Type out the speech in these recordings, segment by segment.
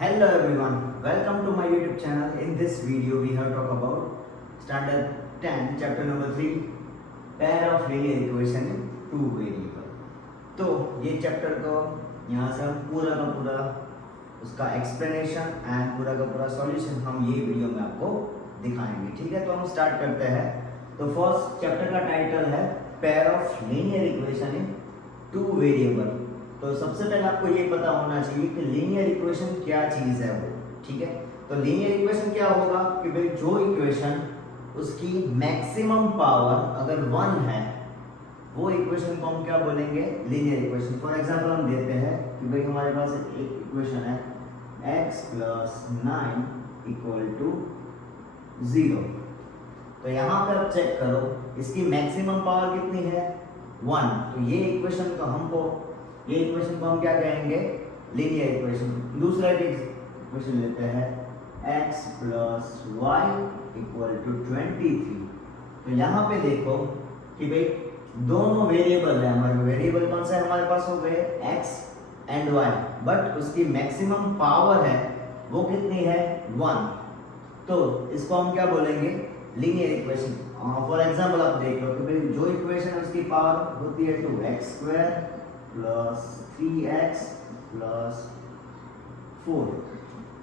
Hello everyone, welcome to my YouTube channel. In this video we have talked about standard 10 chapter number 3 pair of linear equation in two variable. तो ये chapter को यहाँ से हम पूरा का पूरा उसका एक्सप्लेनेशन एंड पूरा का पूरा सॉल्यूशन हम ये वीडियो में आपको दिखाएंगे। ठीक है, तो हम स्टार्ट करते हैं। तो फर्स्ट चैप्टर का टाइटल है pair of linear equation in two variable. तो सबसे पहले आपको ये पता होना चाहिए कि लीनियर इक्वेशन क्या चीज है वो। ठीक है, तो लीनियर इक्वेशन क्या होगा कि भाई जो इक्वेशन उसकी मैक्सिमम पावर अगर 1 है वो इक्वेशन को हम क्या बोलेंगे, लीनियर इक्वेशन। फॉर एग्जांपल हम देते हैं कि भाई हमारे पास एक इक्वेशन है x + 9 = 0। तो यहाँ पे आप चेक करो इसकी मैक्सिमम पावर कितनी है, 1। तो ये इक्वेशन को हम क्या कहेंगे, लीनियर इक्वेशन। दूसरा इक्वेशन लेते हैं x + y = 23। तो यहाँ पे देखो कि भाई दोनों वेरिएबल है हमारे। वेरिएबल कौन सा है हमारे पास, हो गए x एंड y, बट उसकी मैक्सिमम पावर है वो कितनी है, 1। तो इसको हम क्या बोलेंगे, लीनियर इक्वेशन। फॉर एग्जांपल आप देख लो कि भाई जो इक्वेशन है उसकी पावर होती है 2x² + 3x + 4।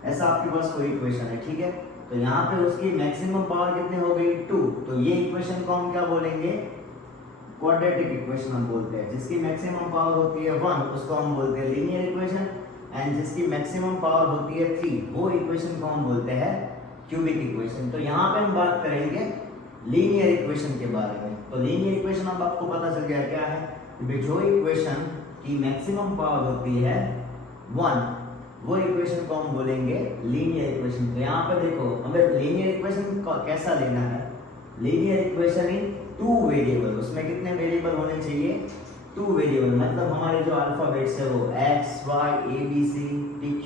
ऐसा आपके पास कोई इक्वेशन है। ठीक है, तो यहाँ पे उसकी मैक्सिमम पावर कितनी हो गई, 2। तो ये इक्वेशन को हम क्या बोलेंगे, क्वाड्रेटिक इक्वेशन हम बोलते हैं। जिसकी मैक्सिमम पावर होती है 1 उसको हम बोलते हैं लीनियर इक्वेशन, एंड जिसकी मैक्सिमम पावर होती है 3 वो इक्वेशन को हम बोलते हैं क्यूबिक इक्वेशन। तो यहाँ पे हम बात करेंगे लीनियर इक्वेशन के बारे में। तो लीनियर इक्वेशन अब आपको पता चल गया क्या है कि जो इक्वेशन की मैक्सिमम पावर होती है 1 वो इक्वेशन को हम बोलेंगे लीनियर इक्वेशन। तो यहाँ पे देखो हमें लीनियर इक्वेशन कैसा लेना है, लीनियर इक्वेशन इन टू वेरिएबल। उसमें कितने वेरिएबल होने चाहिए, 2 वेरिएबल। मतलब हमारे जो अल्फाबेट्स है वो x y a b c p q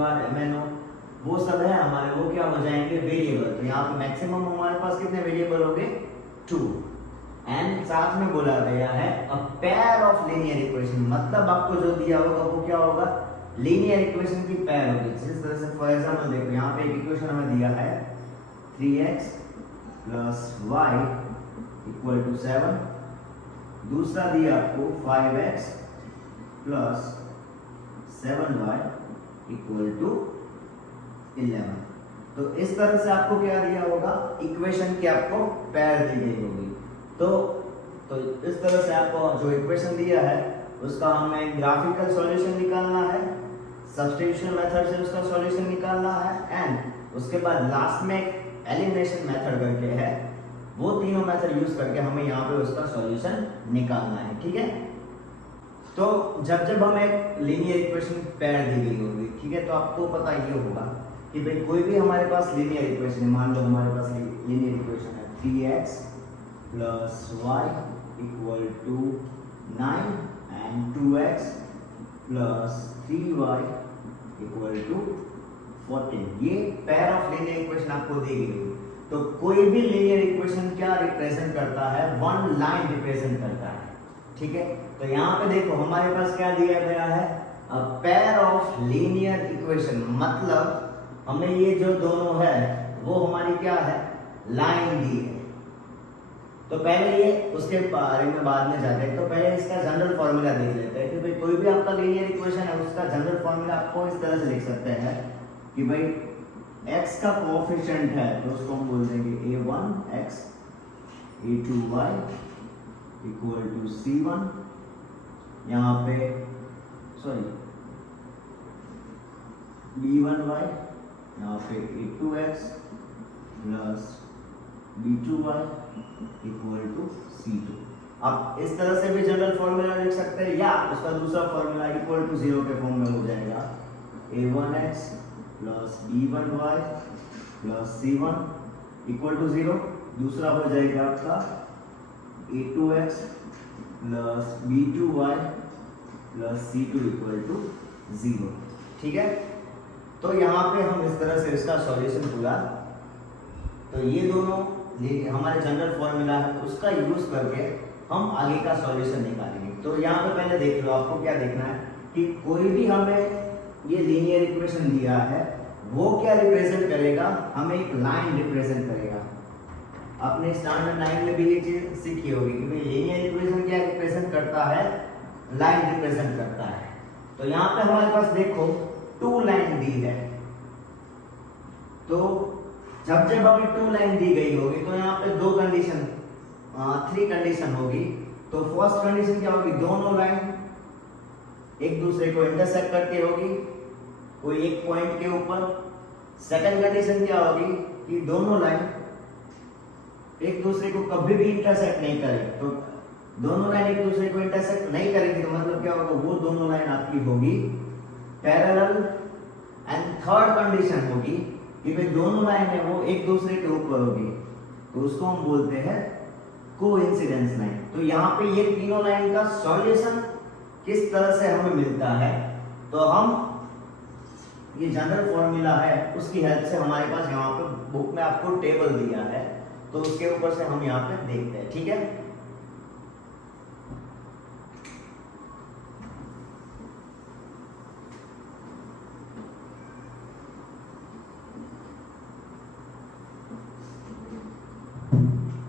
r m n o वो सब है हमारे, वो क्या हो जाएंगे, वेरिएबल। तो यहाँ पे मैक्सिमम हमारे पास कितने वेरिएबल हो गए, 2। एंड साथ में बोला गया है अ पेयर ऑफ लीनियर इक्वेशन। मतलब आपको जो दिया होगा वो क्या होगा, लीनियर इक्वेशन की पेयर होगी। जिस तरह से फॉर एग्जांपल देखो यहाँ पे एक इक्वेशन हमें दिया है 3x + y = 7। दूसरा दिया आपको 5x + 7y = 11। तो इस तरह से आपको क्या दिया होगा, इक्वेशन की आपको पेयर दी गई होगी। तो इस तरह से आपको जो इक्वेशन दिया है उसका हमें ग्राफिकल सॉल्यूशन निकालना है, सब्स्टिट्यूशन मेथड से उसका सॉल्यूशन निकालना है, एंड उसके बाद लास्ट में एलिमिनेशन मेथड करके है, वो तीनों मेथड यूज करके हमें यहाँ पे उसका सॉल्यूशन निकालना है। ठीक है, तो जब हमें लीनियर इक्वेशन पेयर दी गई होगी, ठीक है, तो आपको पता ये होगा कि भाई कोई भी हमारे पास लीनियर इक्वेशन है। मान लो हमारे पास लीनियर इक्वेशन है 3x + y = 9 and 2x + 3y = 14। ये पेयर ऑफ लीनियर इक्वेशन आपको दी गई। तो कोई भी लीनियर इक्वेशन क्या रिप्रेजेंट करता है, 1 लाइन रिप्रेजेंट करता है। ठीक है, तो यहाँ पे देखो हमारे पास क्या दिया गया है, अ पेयर ऑफ लीनियर इक्वेशन। मतलब हमें ये जो दोनों है वो हमारी क्या है, लाइन दी है। तो पहले ये उसके बारे में बाद में जाते हैं। तो पहले इसका जनरल फॉर्मूला देख लेते हैं कि भाई कोई भी आपका लीनियर इक्वेशन है उसका जनरल फॉर्मूला आपको इस तरह से लिख सकते हैं कि भाई x का कोएफिशिएंट है तो उसको हम बोल देंगे a1x a2y = c1। यहाँ पे b1y यहाँ पे a2x + b2y = c2। आप इस तरह से भी जनरल फॉर्मूला लिख सकते हैं, या उसका दूसरा फॉर्मूला =0 के फॉर्म में हो जाएगा a1x + b1y + c1 = 0। दूसरा हो जाएगा आपका a2x + b2y + c2 = 0। ठीक है, तो यहाँ पे हम इस तरह से इसका सॉल्यूशन पूरा, तो ये दोनों हमारे जनरल फॉर्मूला है उसका यूज करके हम आगे का सॉल्यूशन निकालेंगे। तो यहाँ पे पहले देख लो, आपको क्या देखना है कि कोई भी हमें ये लीनियर इक्वेशन दिया है, वो क्या रिप्रेजेंट करेगा, हमें एक लाइन रिप्रेजेंट करेगा। आपने स्टैंडर्ड 9 में भी ये चीज सीखी होगी कि भाई लीनियर इक्वेशन क्या रिप्रेजेंट करता है, लाइन रिप्रेजेंट करता है। तो यहाँ पे हमारे पास देखो 2 लाइन दी है, तो जब जब हमें 2 लाइन दी गई होगी तो यहाँ पे 2 कंडीशन 3 कंडीशन होगी। तो फर्स्ट कंडीशन क्या होगी, दोनों लाइन एक दूसरे को इंटरसेक्ट करती होगी कोई एक पॉइंट के ऊपर। सेकंड कंडीशन क्या होगी कि दोनों लाइन एक दूसरे को कभी भी इंटरसेक्ट नहीं करे। तो दोनों लाइन एक दूसरे को इंटरसेक्ट नहीं करेगी तो मतलब क्या होगा, वो दोनों लाइन आपकी होगी पैरेलल। एंड थर्ड कंडीशन होगी कि भाई दोनों लाइन है वो एक दूसरे के ऊपर होगी, तो उसको हम बोलते हैं कोइंसिडेंस लाइन। तो यहाँ पे ये तीनों लाइन का सॉल्यूशन किस तरह से हमें मिलता है, तो हम ये जनरल फॉर्मूला है उसकी हेल्प से हमारे पास यहाँ पे बुक में आपको टेबल दिया है, तो उसके ऊपर से हम यहाँ पे देखते हैं। ठीक है,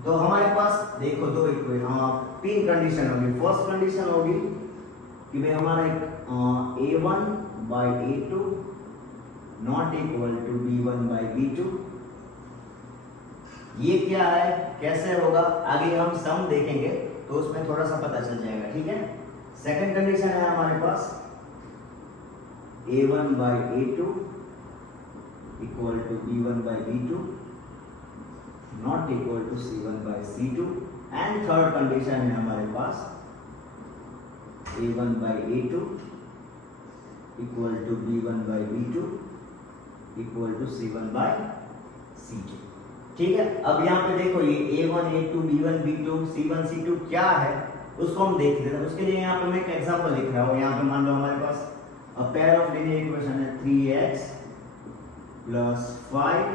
तो हमारे पास देखो 3 कंडीशन होगी। फर्स्ट कंडीशन होगी कि भाई हमारा एक a1/a2 not equal to b1/b2। ये क्या है, कैसे होगा, आगे हम सम देखेंगे तो उसमें थोड़ा सा पता चल जाएगा। ठीक है, सेकंड कंडीशन है हमारे पास a1/a2 equal to b1/b2 not equal to c1/c2। And third condition है हमारे पास a1/a2 equal to b1/b2 equal to c1/c2। ठीक है, अब यहाँ पे देखो ये a1 a2 b1 b2 c1 c2 क्या है उसको हम देख लेते हैं। उसके लिए यहाँ पे मैं एक एग्जांपल लिख रहा हूँ। यहाँ पे मान लो हमारे पास a pair of linear equation है 3x + 5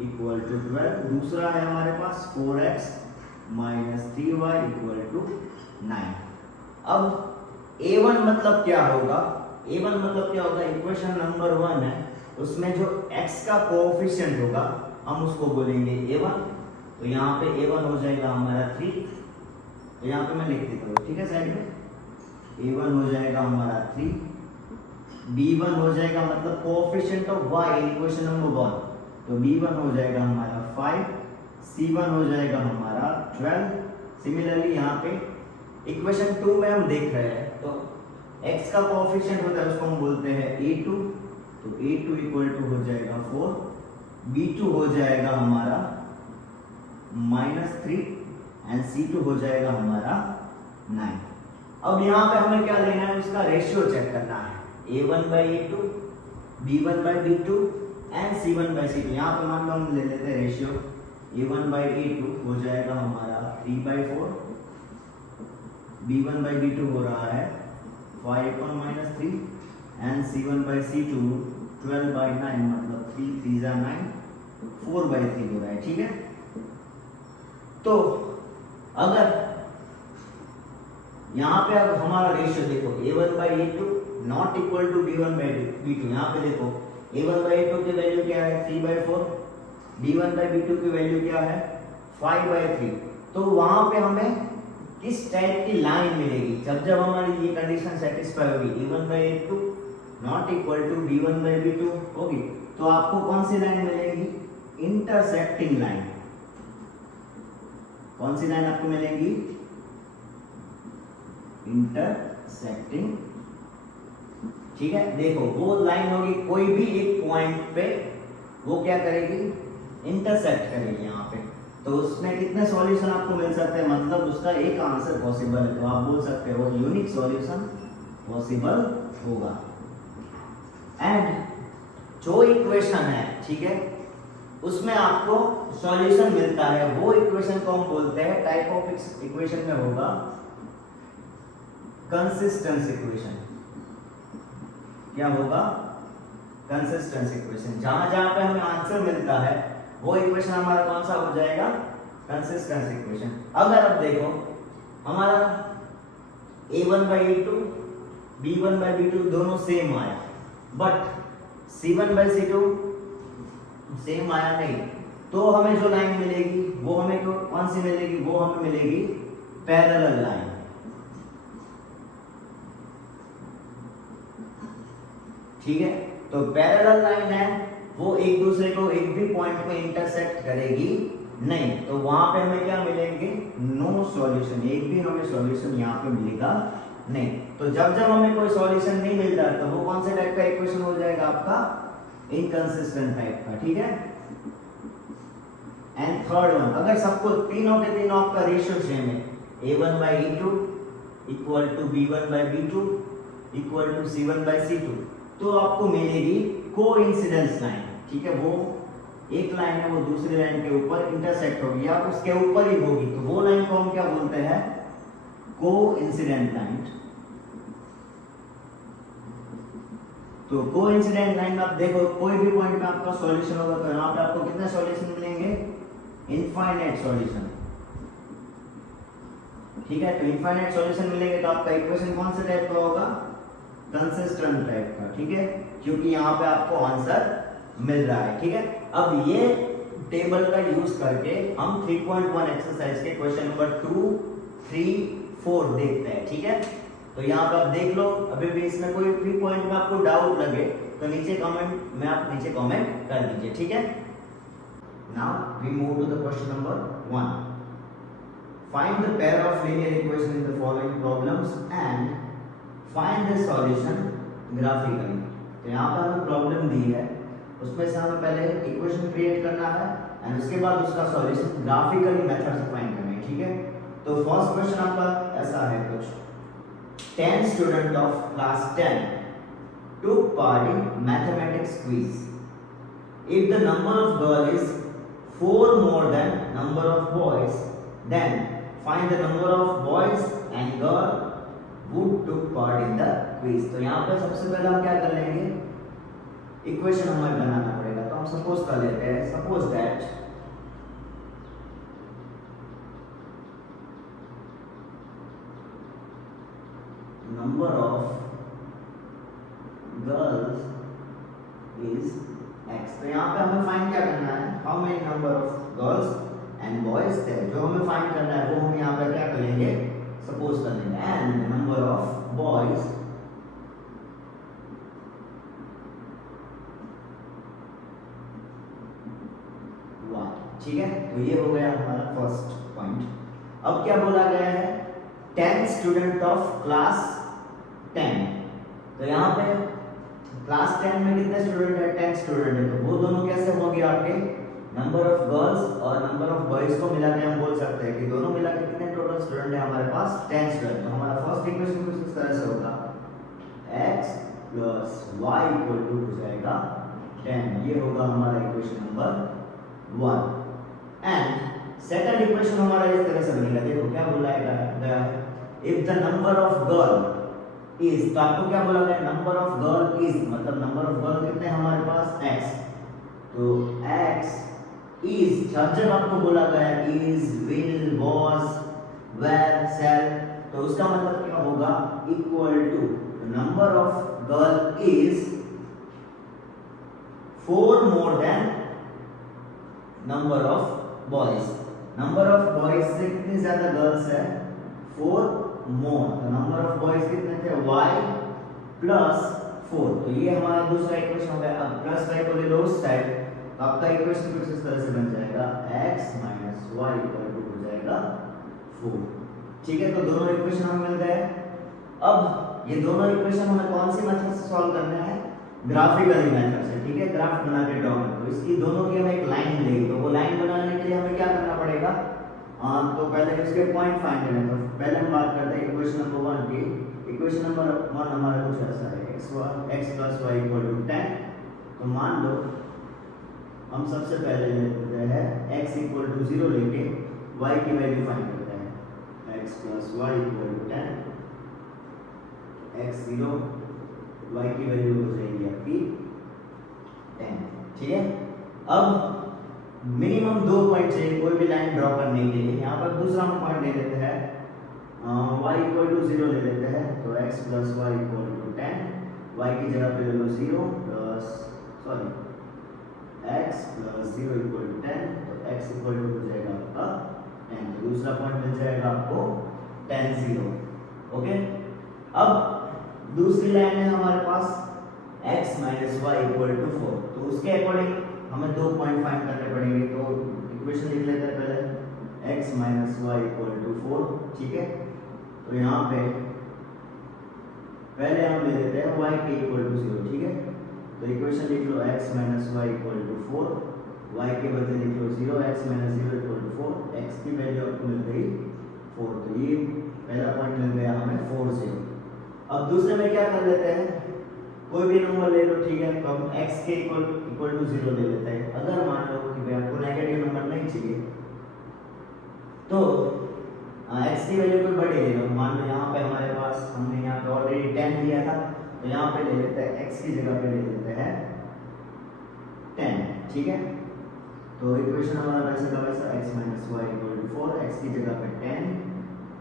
इक्वल टू 12। दूसरा है हमारे पास 4x - 3y इक्वल टू 9। अब a1 मतलब क्या होगा, a1 मतलब क्या होगा, इक्वेशन नंबर 1 है उसमें जो x का कोएफिशिएंट होगा हम उसको बोलेंगे a1। तो यहाँ पे a1 हो जाएगा हमारा 3, तो यहाँ पे मैं लिख देता हूँ। ठीक है, साइड में a1 हो जाएगा हमारा 3, b1 हो जाएगा मतलब coefficient of y equation number 1, तो b1 हो जाएगा हमारा 5, c1 हो जाएगा हमारा 12। सिमिलरली यहाँ पे इक्वेशन 2 में हम देख रहे हैं तो x का कोएफिशिएंट होता है उसको हम बोलते हैं a2, तो a2 इक्वल टू हो जाएगा 4, b2 हो जाएगा हमारा -3 एंड c2 हो जाएगा हमारा 9। अब यहाँ पे हमें क्या लेना है, उसका रेशियो चेक करना है, a1/a2 b1/b2 एंड c1/c2। यहाँ पे मान लो हम ले लेते हैं रेशियो, a1/a2 हो जाएगा हमारा 3/4, b1/b2 हो रहा है 5/3 एंड c1/c2 12/9 मतलब 3 3 9 4/3 हो रहा है। ठीक है, तो अगर यहाँ पे अब हमारा रेशियो देखो a1/a2 not equal to b1/b2। यहाँ पे देखो a1/a2 की वैल्यू क्या है 3/4, b1/b2 की वैल्यू क्या है 5/3। तो वहां पे हमें किस टाइप की लाइन मिलेगी, जब जब हमारी ये कंडीशन सेटिस्फाई होगी a1/a2 not equal to b1/b2 होगी, तो आपको कौन सी लाइन मिलेगी, इंटरसेक्टिंग लाइन। कौन सी लाइन आपको मिलेगी, इंटरसेक्टिंग। ठीक है, देखो वो लाइन होगी कोई भी एक पॉइंट पे वो क्या करेगी, इंटरसेक्ट करेगी यहाँ पे, तो उसमें कितने सॉल्यूशन आपको मिल सकते हैं, मतलब उसका एक आंसर पॉसिबल है, तो आप बोल सकते हो यूनिक सॉल्यूशन पॉसिबल होगा। एंड जो इक्वेशन है, ठीक है, उसमें आपको सॉल्यूशन मिलता है, वो इक्वेशन को हम बोलते हैं, टाइप ऑफ इक्वेशन में होगा कंसिस्टेंस इक्वेशन। क्या होगा, कंसिस्टेंस इक्वेशन। जहां जहां पे हमें आंसर मिलता है वो इक्वेशन हमारा कौन सा हो जाएगा, कंसिस्टेंस इक्वेशन। अगर अब देखो हमारा a1/a2 b1/b2 दोनों सेम आया, but C1 by C2 same आया नहीं, तो हमें जो लाइन मिलेगी वो हमें कौन सी मिलेगी, वो हमें मिलेगी पैरेलल लाइन। ठीक है, तो पैरेलल लाइन है वो एक दूसरे को एक भी पॉइंट पे इंटरसेक्ट करेगी नहीं, तो वहां पे हमें क्या मिलेंगे, नो सॉल्यूशन, एक भी हमें सॉल्यूशन यहाँ पे मिलेगा नहीं। तो जब जब हमें कोई सॉल्यूशन नहीं मिल रहा तो वो कौन से टाइप का इक्वेशन हो जाएगा, आपका इनकंसिस्टेंट टाइप का। ठीक है, एंड थर्ड वन, अगर सबको तीनों के तीनों आपका रेशियो सेम है, A1 by E2 equal to B1 by B2 equal to C1 by C2, तो आपको मिलेगी कोइंसिडेंस लाइन। ठीक है, वो एक लाइन है वो दूसरी लाइन के ऊपर इंटरसेक्ट होगी या उसके ऊपर ही होगी, तो वो लाइन को हम क्या बोलते हैं, कोइंसिडेंट लाइन। तो कोइंसिडेंट लाइन में आप देखो कोई भी पॉइंट पे आपका सॉल्यूशन होगा तो यहाँ पे आपको कितने सॉल्यूशन मिलेंगे, इनफाइनाइट सॉल्यूशन। ठीक है, तो इनफाइनाइट सॉल्यूशन मिलेंगे तो आपका इक्वेशन कौन से टाइप का होगा, कंसिस्टेंट टाइप का। ठीक है, क्योंकि यहाँ पे आपको आंसर मिल रहा है। ठीक है, अब ये टेबल का यूज करके हम 3.1 एक्सरसाइज के क्वेश्चन नंबर 2, 3, 4 देखते हैं। ठीक है, तो यहाँ पे आप देख लो, अभी भी इसमें कोई भी पॉइंट में आपको डाउट लगे तो नीचे कमेंट में आप नीचे कमेंट कर दीजिए। ठीक है, now we move to the question number 1। Find the pair of linear equation in the following problems and find the solution graphically. तो यहाँ पर हमें प्रॉब्लम दी है, उसमें से हमें पहले इक्वेशन क्रिएट करना है एंड उसके बाद उसका सॉल्यूशन ग्राफिकली मेथड से फाइंड करना है। ठीक है, तो फर्स्ट क्वेश्चन आपका ऐसा है कुछ, 10 students of class 10 took part in mathematics quiz. If the number of girls is 4 more than number of boys, then find the number of boys and girls who took part in the quiz. तो यहाँ पे सबसे पहले हम क्या कर लेंगे, equation हमें बनाना पड़ेगा। तो हम सपोज कर लेते हैं, suppose that number of girls is x। तो यहाँ पे हमें फाइंड क्या करना है, how many number of girls and boys थे, जो हमें फाइंड करना है वो हम यहाँ पे क्या करेंगे, सपोज कर लेंगे, एंड नंबर ऑफ बॉयज ठीक है, तो ये हो गया हमारा फर्स्ट पॉइंट। अब क्या बोला गया है, 10 स्टूडेंट ऑफ क्लास 10। तो यहाँ पे क्लास 10 में कितने स्टूडेंट है, 10 स्टूडेंट है, तो वो दोनों कैसे होंगे आपके, नंबर ऑफ गर्ल्स और नंबर ऑफ बॉयज को मिला के हम बोल सकते हैं कि दोनों मिला के कितने टोटल स्टूडेंट है हमारे पास, 10 स्टूडेंट। तो हमारा फर्स्ट इक्वेशन कुछ इस तरह से होगा, x plus y equal to हो जाएगा 10। ये होगा हमारा equation number 1। And second equation हमारा इस तरह से बनेगा, देखो क्या बोला गया है, if the number of girl is, तो आपको क्या बोला गया, नंबर ऑफ गर्ल इज, मतलब नंबर ऑफ गर्ल कितने हमारे पास, x। तो x इज, जब आपको बोला गया is, will, was, where, shall, तो उसका मतलब क्या होगा, equal to number of girl is 4 more than number of boys. Number of boys से कितनी ज्यादा गर्ल्स है, 4 मोर। तो नंबर ऑफ बॉयज कितने थे, y प्लस 4। तो ये हमारा दूसरा इक्वेशन हो गया। अब प्लस y को ले लो उस साइड, तो आपका इक्वेशन कुछ इस तरह से बन जाएगा, x minus y equal to हो जाएगा 4। ठीक है, तो दोनों इक्वेशन हमें मिल गए। अब ये दोनों इक्वेशन हमें कौन सी मेथड से सॉल्व करना है, ग्राफिकली मेथड से। ठीक है, ग्राफ बना के ड्रॉ कर, तो इसकी दोनों की हमें एक लाइन मिलेगी। तो वो लाइन बनाने के लिए हमें क्या करना पड़ेगा, तो पहले इसके पॉइंट फाइंड करना है। तो पहले हम बात करते हैं इक्वेशन नंबर 1 की। इक्वेशन नंबर 1 हमारा कुछ ऐसा है, x plus Y equal to 10। तो मान लो हम सबसे पहले लेते हैं x इक्वल टू 0 लेके y की वैल्यू फाइंड करते हैं, x plus Y equal to 10, x 0, y की वैल्यू हो जाएगी आपकी 10। ठीक है, अब मिनिमम 2 पॉइंट चाहिए कोई भी लाइन ड्रॉ करने के लिए। यहाँ पर दूसरा हम पॉइंट ले लेते हैं, y इक्वल टू 0 ले लेते हैं, तो x plus Y equal to 10, y की जगह पे ले लो 0 plus sorry x plus 0 equal to 10, तो x इक्वल टू हो जाएगा आपका 10, तो दूसरा पॉइंट मिल जाएगा आपको 10 0। ओके, अब दूसरी लाइन है हमारे पास x minus Y equal to 4, तो उसके अकॉर्डिंग हमें दो पॉइंट फाइंड करने पड़ेंगे, तो इक्वेशन लिख लेते हैं पहले x minus Y equal to 4, ठीक है। तो यहाँ पे पहले हम ले लेते हैं y के इक्वल टू 0, ठीक है। तो इक्वेशन लिख लो x minus Y equal to 4, y के बदले लिख लो 0, x minus 0 equal to 4, x की वैल्यू आपको मिल गई 4, तो ये पहला पॉइंट मिल गया हमें 4 0। अब दूसरे में क्या कर लेते हैं, कोई भी नंबर ले लो, ठीक है। तो हम x के इक्वल टू 0 ले लेते हैं। अगर मान लो कि भाई आपको नेगेटिव नंबर नहीं चाहिए, तो x की वैल्यू कोई बड़ी ले लो। मान लो यहाँ पे हमारे पास हमने यहाँ पे ऑलरेडी 10 लिया था, तो यहाँ पे ले लेते हैं x की जगह पे ले लेते हैं 10, ठीक है। तो इक्वेशन हमारा वैसे का वैसा x minus Y equal to 4, x की जगह पे 10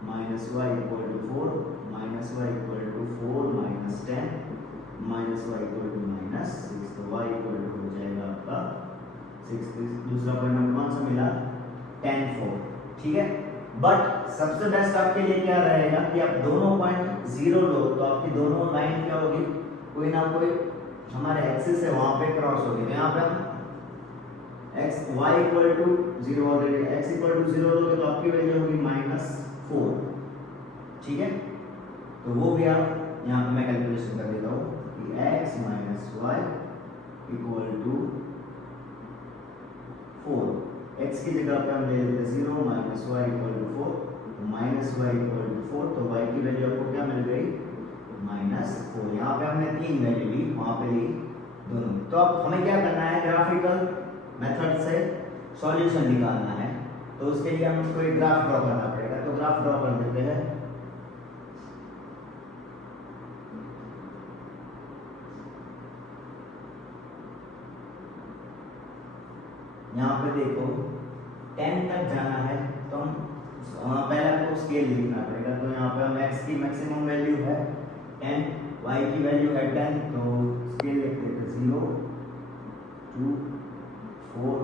minus Y equal to 4 minus Y equal to 4 minus 10 minus Y equal to minus 6, तो वाई इक्वल टू हो जाएगा आपका 6। दूसरा पॉइंट हमें कौन सा मिला, 10 4, ठीक है। बट सबसे बेस्ट आपके लिए क्या रहेगा कि आप दोनों पॉइंट 0 लो, तो आपकी दोनों लाइन क्या होगी, कोई ना कोई हमारे एक्सिस है वहां पे क्रॉस होगी। तो यहाँ पे हम x y equal to 0 already x equal to 0 लोगे तो आपकी वैल्यू होगी -4, ठीक है। तो वो भी आप यहाँ पे मैं कैलकुलेशन कर देता हूँ कि x minus Y equal to 4, x की जगह पे हम ले लेते हैं 0 माइनस वाई इक्वल टू 4, तो माइनस वाई इक्वल टू 4, तो y की वैल्यू आपको क्या मिल गई, -4। यहाँ पे हमने 3 वैल्यू ली, वहाँ पे ली दोनों। तो अब हमें क्या करना है, ग्राफिकल मेथड से सॉल्यूशन निकालना है, तो उसके लिए हम कोई ग्राफ ड्रॉ करना पड़ेगा। तो ग्राफ ड्रॉ कर देते हैं। यहाँ पे देखो 10 तक जाना है, तो हम पहले आपको स्केल लिखना पड़ेगा। तो यहाँ पे हम x की मैक्सिमम वैल्यू है 10, y की वैल्यू है 10, तो स्केल लिख देते हैं 0 2 4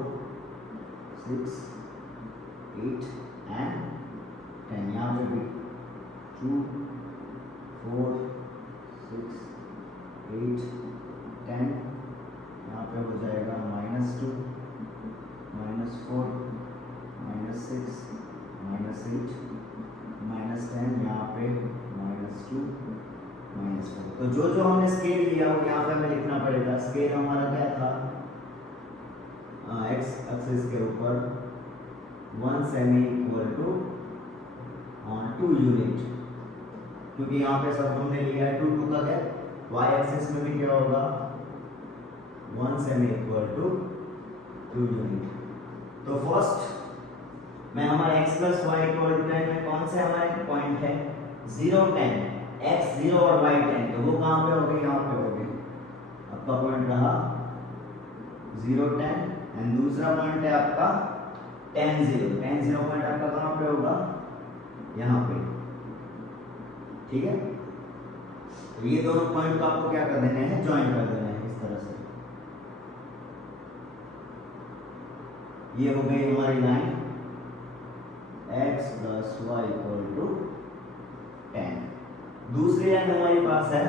6 8 एंड 10। यहाँ पे भी 2 4 6 8 10, यहाँ पे हो जाएगा -2 -4 -6 -8 -10, यहाँ पे -2 -4। तो जो हमने स्केल लिया वो यहाँ पे हमें लिखना पड़ेगा। स्केल हमारा क्या था, x एक्सिस के ऊपर 1 सेमी इक्वल टू 2 यूनिट, क्योंकि यहाँ पे सब हमने लिया है 2 का क्या, y एक्सिस में भी क्या होगा 1 सेमी इक्वल टू 2 यूनिट। तो फर्स्ट में हमारे x plus Y equal to 10 में कौन से हमारे पॉइंट है 0 10, x 0 और y 10, तो वो कहाँ पे हो गए, यहाँ पे हो गए। आपका पॉइंट रहा 0 10 एंड दूसरा पॉइंट है आपका 10 0, 10 0 पॉइंट आपका कहाँ पे होगा, यहाँ पे, ठीक है। तो ये दोनों पॉइंट को आपको क्या कर देने हैं, ज्वाइन कर देना है इस तरह से। ये हो गई हमारी line x plus Y equal to 10। दूसरी लाइन हमारी पास है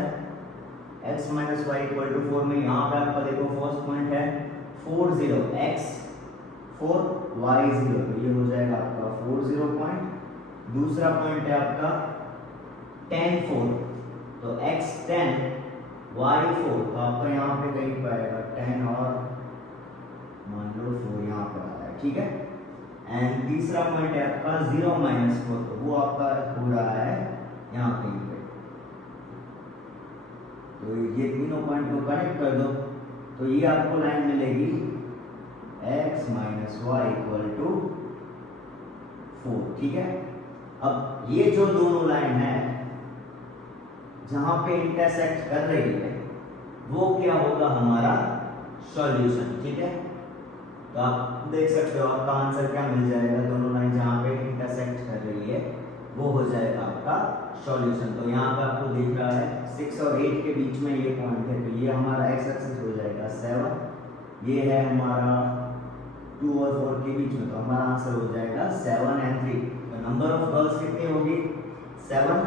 x minus Y equal to 4 में यहाँ पे आपका देखो फर्स्ट पॉइंट है 4 0, x 4 y 0, तो ये हो जाएगा आपका 4 0 पॉइंट। दूसरा पॉइंट है आपका 10 4, तो x 10 y 4, तो आपका यहाँ पे कहीं पाएगा 10 और मान लो 4 यहाँ पे आता है, ठीक है। एंड तीसरा पॉइंट है आपका 0 माइनस 4, तो वो आपका हो रहा है यहाँ कहीं पे। तो ये तीनों पॉइंट को कनेक्ट कर दो, तो ये आपको लाइन मिलेगी x minus Y equal to 4, ठीक है। अब ये जो दोनों लाइन है जहां पे इंटरसेक्ट कर रही है वो क्या होगा, हमारा सॉल्यूशन, ठीक है। तो आप देख सकते हो आपका आंसर क्या मिल जाएगा, दोनों लाइन जहां पे इंटरसेक्ट कर रही है वो हो जाएगा आपका सॉल्यूशन। तो यहाँ पे आपको दिख रहा है 6 और 8 के बीच में ये पॉइंट है, तो ये हमारा एक्स एक्सिस हो जाएगा 7, ये है हमारा 2 और 4 के बीच में, तो हमारा आंसर हो जाएगा 7 एंड 3। तो नंबर ऑफ गर्ल्स कितनी होगी 7,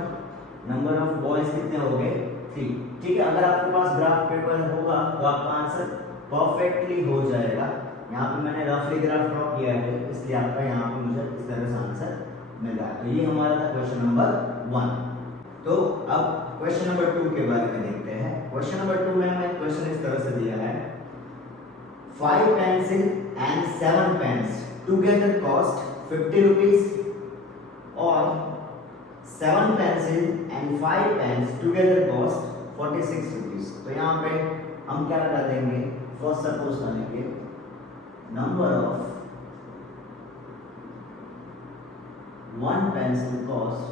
नंबर ऑफ बॉयज कितने हो गए 3। ठीक है, अगर आपके पास ग्राफ पेपर होगा तो आपका आंसर परफेक्टली हो जाएगा। यहाँ पे मैंने रफली ग्राफ ड्रॉ किया है, इसलिए आपका यहाँ पे मुझे इस तरह से आंसर मिल रहा है। तो ये हमारा था क्वेश्चन नंबर 1। तो अब क्वेश्चन नंबर 2 के बारे में देखते हैं। क्वेश्चन नंबर 2 में हमें क्वेश्चन इस तरह से दिया है 5 pencil and 7 pens together cost 50 rupees, और 7 pencil and 5 pens together cost 46 rupees। तो यहाँ पे हम क्या कर देंगे, फर्स्ट सपोज करेंगे number of 1 pencil cost,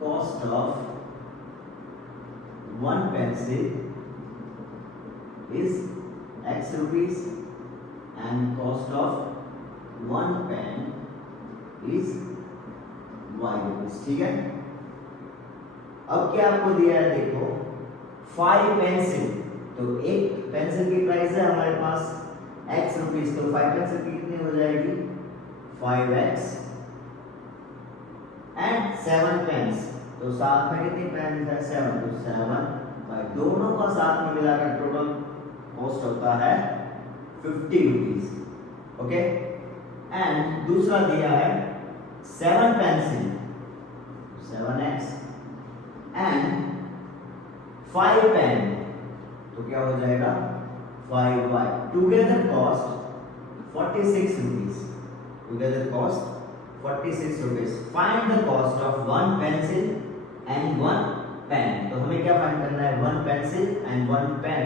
cost of 1 pencil is x rupees and cost of 1 pen is y rupees। ठीक है, अब क्या आपको दिया है, देखो 5 पेंसिल, तो एक पेंसिल की प्राइस है हमारे पास x रुपीस, तो 5 पेंसिल की कितनी हो जाएगी 5x, एंड 7 पेन्स, तो साथ में कितनी पेन है 7, तो 7 भाई दोनों का साथ में मिलाकर टोटल कॉस्ट होता है 50 रुपीस। ओके, एंड दूसरा दिया है 7 पेंसिल 7x एंड 5 पेन, तो क्या हो जाएगा 5y, together cost 46 rupees, together cost 46 rupees. Find the cost of 1 pencil and 1 pen. तो हमें क्या फाइंड करना है 1 pencil and 1 pen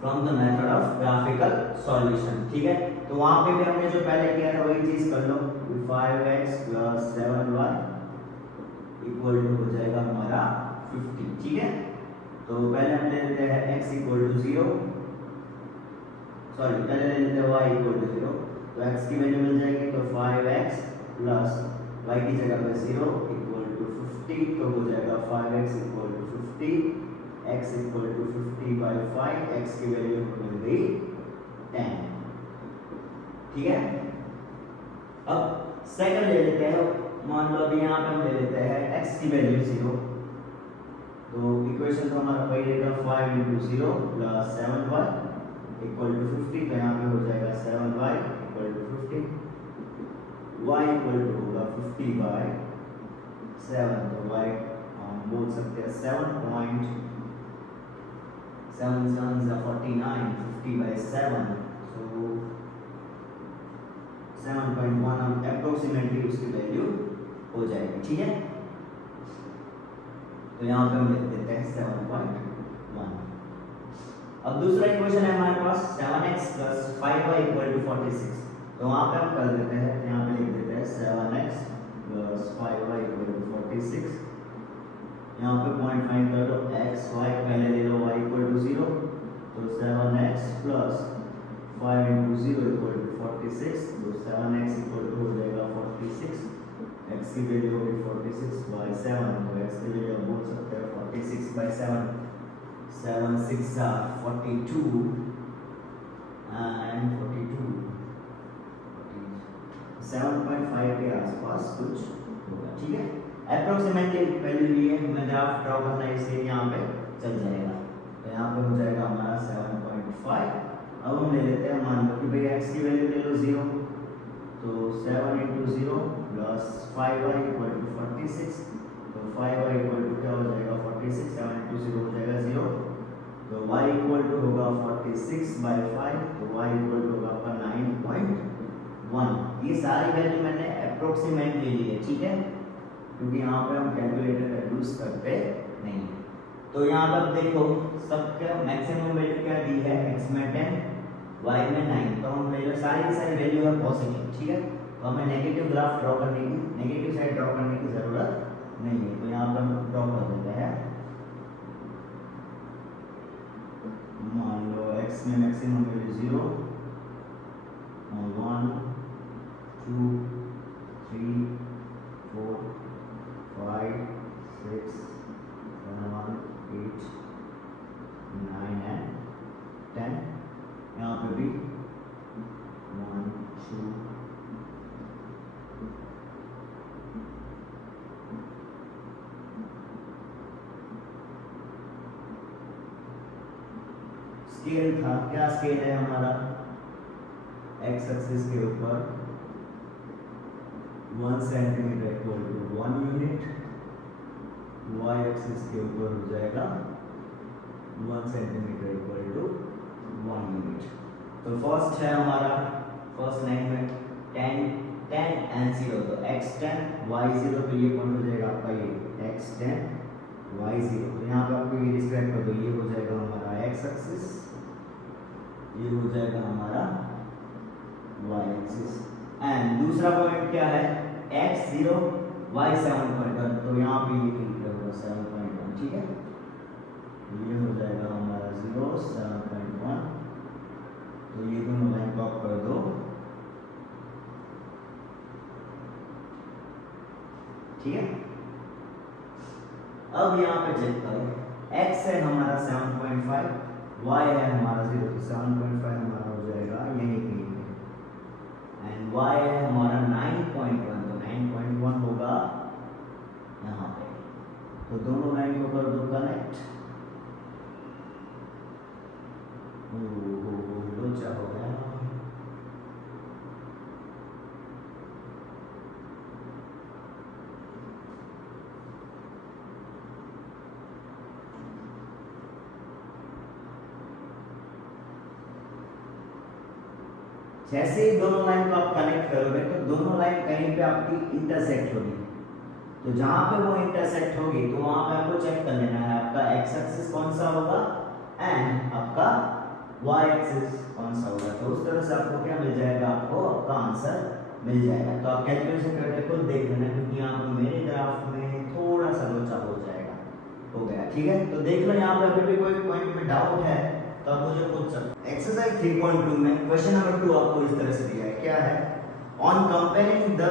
from the method of graphical solution. ठीक है, तो वहां पे भी हमने जो पहले किया था वही चीज कर लो, 5x + 7y इक्वल टू हो जाएगा हमारा 50। ठीक है, तो पहले हम ले लेते हैं x = 0, सॉरी पहले ले लेते हैं y = 0, तो x की वैल्यू मिल जाएगी, तो 5x प्लस y की जगह पे 0 = 50, तो हो जाएगा 5x = 50, x = 50/5, x की वैल्यू मिल गई 10। ठीक है, अब सेकंड ले लेते हैं, मान लो अभी यहाँ पे हम ले लेते हैं x की वैल्यू 0, तो इक्वेशन तो हमारा वही रहेगा 5 × 0 + 7y = 50, तो यहाँ पे हो जाएगा 7y = 50, y = होगा 50/7, तो y हम बोल सकते हैं 7.7 7 × 49, 50/7, so 7.1 हम अप्रोक्सीमेटली उसकी वैल्यू हो जाएगी। ठीक है, तो यहाँ पे हम लिख देते हैं 7.1। अब दूसरा इक्वेशन है हमारे पास 7x + 5y = 46, तो वहाँ पे हम कर देते हैं, यहाँ पे लिख देते हैं 7x + 5y = 46। यहाँ पे पॉइंट फाइंड कर लो, x y पहले ले लो, y = 0, तो 7x + 5 × 0 = 46, तो 7x = हो जाएगा 46, x की वैल्यू होगी 46/7, तो x की वैल्यू बोल सकते हैं 46/7, 7 × 6 = 42 एंड 42 7.5 के आसपास कुछ होगा। ठीक है, अप्रोक्सीमेटली वैल्यू लिए, हमें ग्राफ ड्रॉ करना है इसलिए यहाँ पे चल जाएगा, तो यहाँ पे हो जाएगा हमारा 7.5। अब हम ले लेते हैं, मान लो कि भाई x की वैल्यू ले लो 0, तो 7 × 0 + 5y = 46, तो 5y = क्या हो जाएगा 46, 7 × 0 हो जाएगा 0, तो y = होगा 46/5, तो y = होगा आपका 9.1। ये सारी वैल्यू मैंने अप्रोक्सीमेटली ली है। ठीक है, क्योंकि यहाँ पे हम कैलकुलेटर का यूज करते नहीं है। तो यहाँ पर देखो सबका मैक्सिमम वैल्यू क्या दी है, x में 10, y में 9, तो हम ले सारी की सारी वैल्यू है पॉजिटिव। ठीक है, तो हमें नेगेटिव ग्राफ ड्रॉ करने की, नेगेटिव साइड ड्रॉ करने की जरूरत नहीं है, तो यहाँ पर हम ड्रॉ कर देते हैं। मान लो x में मैक्सिमम वैल्यू 0, 1 2 3 4 5 6 7 8 9 and 10। यहाँ पे भी 1 2 स्केल था, क्या स्केल है हमारा, एक्स एक्सिस के ऊपर 1 centimetre equal to 1 unit, y axis के ऊपर हो जाएगा 1 सेंटीमीटर इक्वल टू 1 यूनिट। तो फर्स्ट है हमारा, फर्स्ट लाइन में 10 एंड 0, तो x10 y0, तो ये कौन हो जाएगा आपका, ये x10 y0। तो यहाँ पे आपको ये डिस्क्राइब कर दो, ये हो जाएगा हमारा x एक्सिस, ये हो जाएगा हमारा y एक्सिस। एंड दूसरा पॉइंट क्या है, x0 y 7.1, तो यहाँ पे ये लिखा होगा 7.1, ठीक है। ये हो जाएगा हमारा 0 7.1, तो ये दोनों लाइन को आप कर दो, ठीक है। अब यहाँ पे चेक करो, x है हमारा 7.5, y है हमारा 0, तो 7.5 हमारा हो जाएगा यही कहीं पे, एंड y है हमारा 9.1, तो 9.1 होगा यहाँ पे। तो दोनों लाइन को कर दो कनेक्ट, लोचा हो गया। जैसे ही दोनों लाइन को आप कनेक्ट करोगे तो दोनों लाइन कहीं पे आपकी इंटरसेक्ट होगी, तो जहां पे वो इंटरसेक्ट होगी तो वहां पे आपको चेक कर लेना है आपका x एक्सिस कौन सा होगा एंड आपका y एक्सिस कौन सा होगा। तो उस तरह से आपको क्या मिल जाएगा, आपको आपका आंसर मिल जाएगा। तो आप कैलकुलेशन करके खुद देख लेना, क्योंकि यहाँ पे मेरे ग्राफ में थोड़ा सा लोचा हो जाएगा, हो गया, ठीक है। तो देख लो यहाँ पे अभी भी कोई पॉइंट में डाउट है तो आप मुझे पूछ सकते। एक्सरसाइज 3.2 में क्वेश्चन नंबर 2 आपको इस तरह से दिया है, क्या है, on comparing the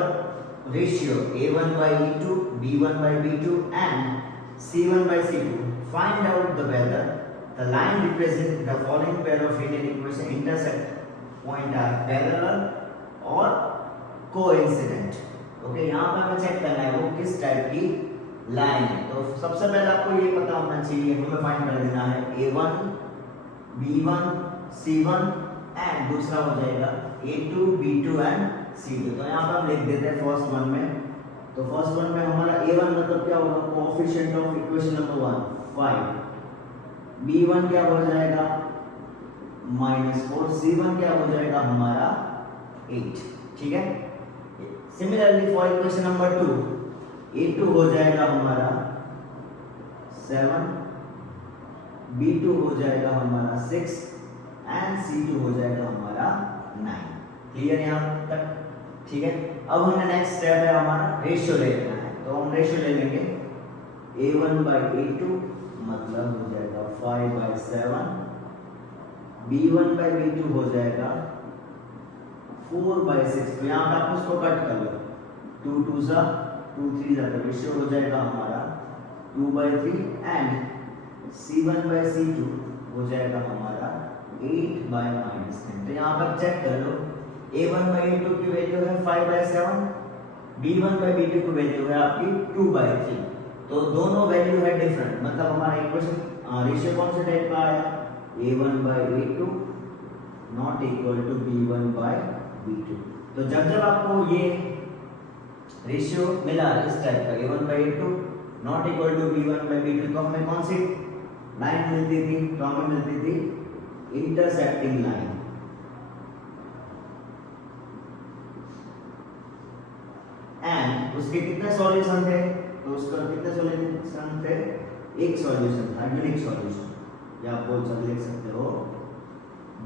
ratio a1 by e2, b1 by b2 and c1 by c2, find out the whether the line representing the following pair of linear equation intersect point are parallel or coincident। Okay, यहाँ पे हमें check करना है वो किस type की line है। तो सबसे पहले आपको ये पता होना चाहिए, हमें फाइंड कर देना है a1 b1 c1 एंड दूसरा हो जाएगा a2 b2 एंड c2। तो यहाँ पर हम लिख देते हैं फर्स्ट वन में, तो फर्स्ट वन में हमारा a1 मतलब क्या होगा, coefficient of equation number 1 5, b1 क्या हो जाएगा -4, c1 क्या हो जाएगा हमारा 8, ठीक है। Similarly for equation number 2, a2 हो जाएगा हमारा 7, b2 हो जाएगा हमारा 6 एंड c2 हो जाएगा हमारा 9। क्लियर यहाँ तक, ठीक है। अब हमें नेक्स्ट स्टेप है हमारा रेशियो ले लेना है, तो हम रेशियो ले लेंगे a1 by a2 मतलब हो जाएगा 5 by 7, b1 by b2 हो जाएगा 4 by 6। तो यहाँ पे आप उसको कट कर लो, 2 2 सा 2 3 सा, तो रेशियो हो जाएगा हमारा 2 by 3 and c1 by c2 हो जाएगा हमारा 8 by -10। तो यहाँ पर चेक कर लो, a1 by a2 की वैल्यू है 5 by 7, b1 by b2 की वैल्यू है आपकी 2 by 3। तो दोनों वैल्यू है डिफरेंट, मतलब हमारा इक्वेशन रेशियो कौन से टाइप का आया, a1 by a2 not equal to b1 by b2। तो जब जब आपको ये रेशियो मिला इस टाइप का a1 by a2 not equal to b1 by b2, तो हमें कौन सी लाइन मिलती थी, तो हमें मिलती थी इंटरसेक्टिंग लाइन। एंड उसके कितने सॉल्यूशन थे, तो उसका कितने सॉल्यूशन थे, एक सॉल्यूशन था, यूनिक सॉल्यूशन, या आप बोल सकते लिख सकते हो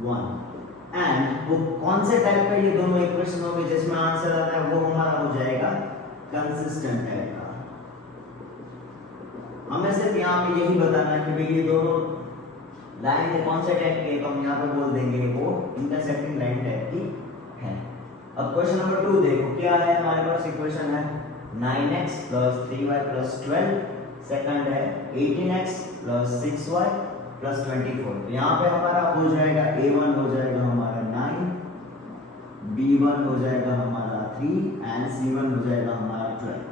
1। एंड वो कौन से टाइप का ये दोनों इक्वेशन होंगे जिसमें आंसर आता है वो हमारा हो जाएगा कंसिस्टेंट टाइप का। हमें सिर्फ यहाँ पे यही बताना है कि भाई ये दोनों लाइन कौन से टाइप के, तो हम यहाँ पे बोल देंगे वो इंटरसेक्टिंग लाइन टाइप की है। अब क्वेश्चन नंबर 2 देखो क्या है हमारे पास इक्वेशन है 9x plus 3y plus 12, second है 18x plus 6y plus 24। तो यहाँ पे हमारा हो जाएगा a1 हो जाएगा हमारा 9, b1 हो जाएगा हमारा 3 एंड c1 हो जाएगा हमारा 12।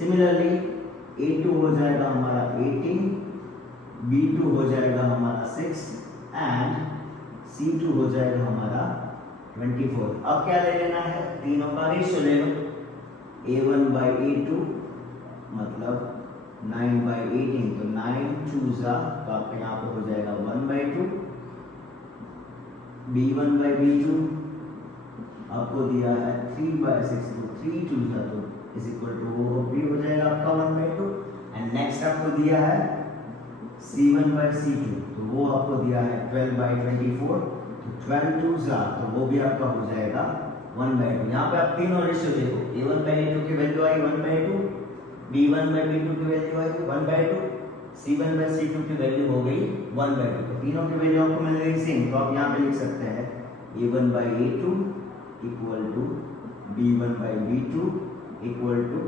सिमिलरली a2 हो जाएगा हमारा 18, b2 हो जाएगा हमारा 6 एंड c2 हो जाएगा हमारा 24। अब क्या ले लेना है, तीनों का रेशियो ले लो, a1 by a2 मतलब 9 by 18, तो 9 2 तो आपका यहाँ पे हो जाएगा 1 by 2, b1 by b2 आपको दिया है 3 by 6, तो 3 2 तो इज इक्वल टू वो भी हो जाएगा आपका 1 by 2। एंड नेक्स्ट आपको दिया है c1 by c2, तो वो आपको दिया है 12 by 24, तो 12 2 तो वो भी आपका हो जाएगा 1 by 2। यहाँ पे आप तीनों रेशियो देखो, a1 by a2 की value I 1 by 2, b1 by b2 की value I 1 by 2, c1 by c2 की वैल्यू हो गई 1 by 2। तो तीनों की वैल्यू आपको मिल गई सेम, तो आप यहाँ पे लिख सकते हैं a1 by a2 equal to b1 by b2 equal to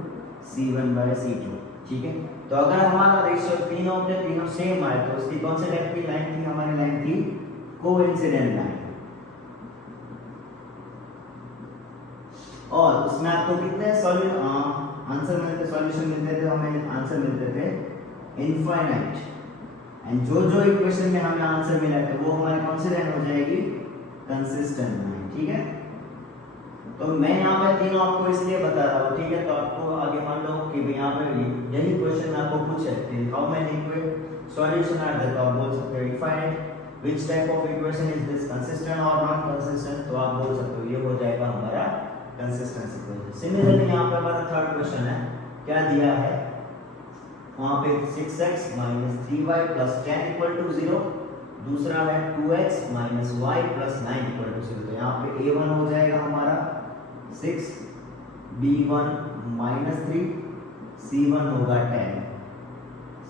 c1 by c2। ठीक है, तो अगर हमारा रेशियो तीनों के तीनों सेम आए तो उसकी कौन सी टाइप की लाइन थी, हमारी लाइन थी कोइंसिडेंट लाइन। और उसमें आपको कितने आंसर मिलते, सॉल्यूशन मिलते थे, हमें आंसर मिलते थे इनफाइनाइट। एंड जो जो इक्वेशन में हमें आंसर मिला था वो हमारी कौन सी लाइन हो जाएगी, कंसिस्टेंट लाइन। ठीक है, तो मैं यहाँ पे तीनों आपको इसलिए बता रहा हूँ। ठीक है, तो आपको आगे मान लो कि यहाँ पे यही क्वेश्चन आपको पूछे how many solution are there, तो आप बोल सकते हो infinite. Which type of equation is this, consistent और नॉन कंसिस्टेंट, तो आप बोल सकते हो ये हो जाएगा हमारा कंसिस्टेंसी इक्वेशन। सिमिलरली यहाँ पे हमारा थर्ड क्वेश्चन है, क्या दिया है वहाँ पे 6x - 3y + 10 = 0, दूसरा है 2x - y + 9 = 0। तो यहाँ पे a1 हो जाएगा हमारा 6, b1 - 3, c1 होगा 10।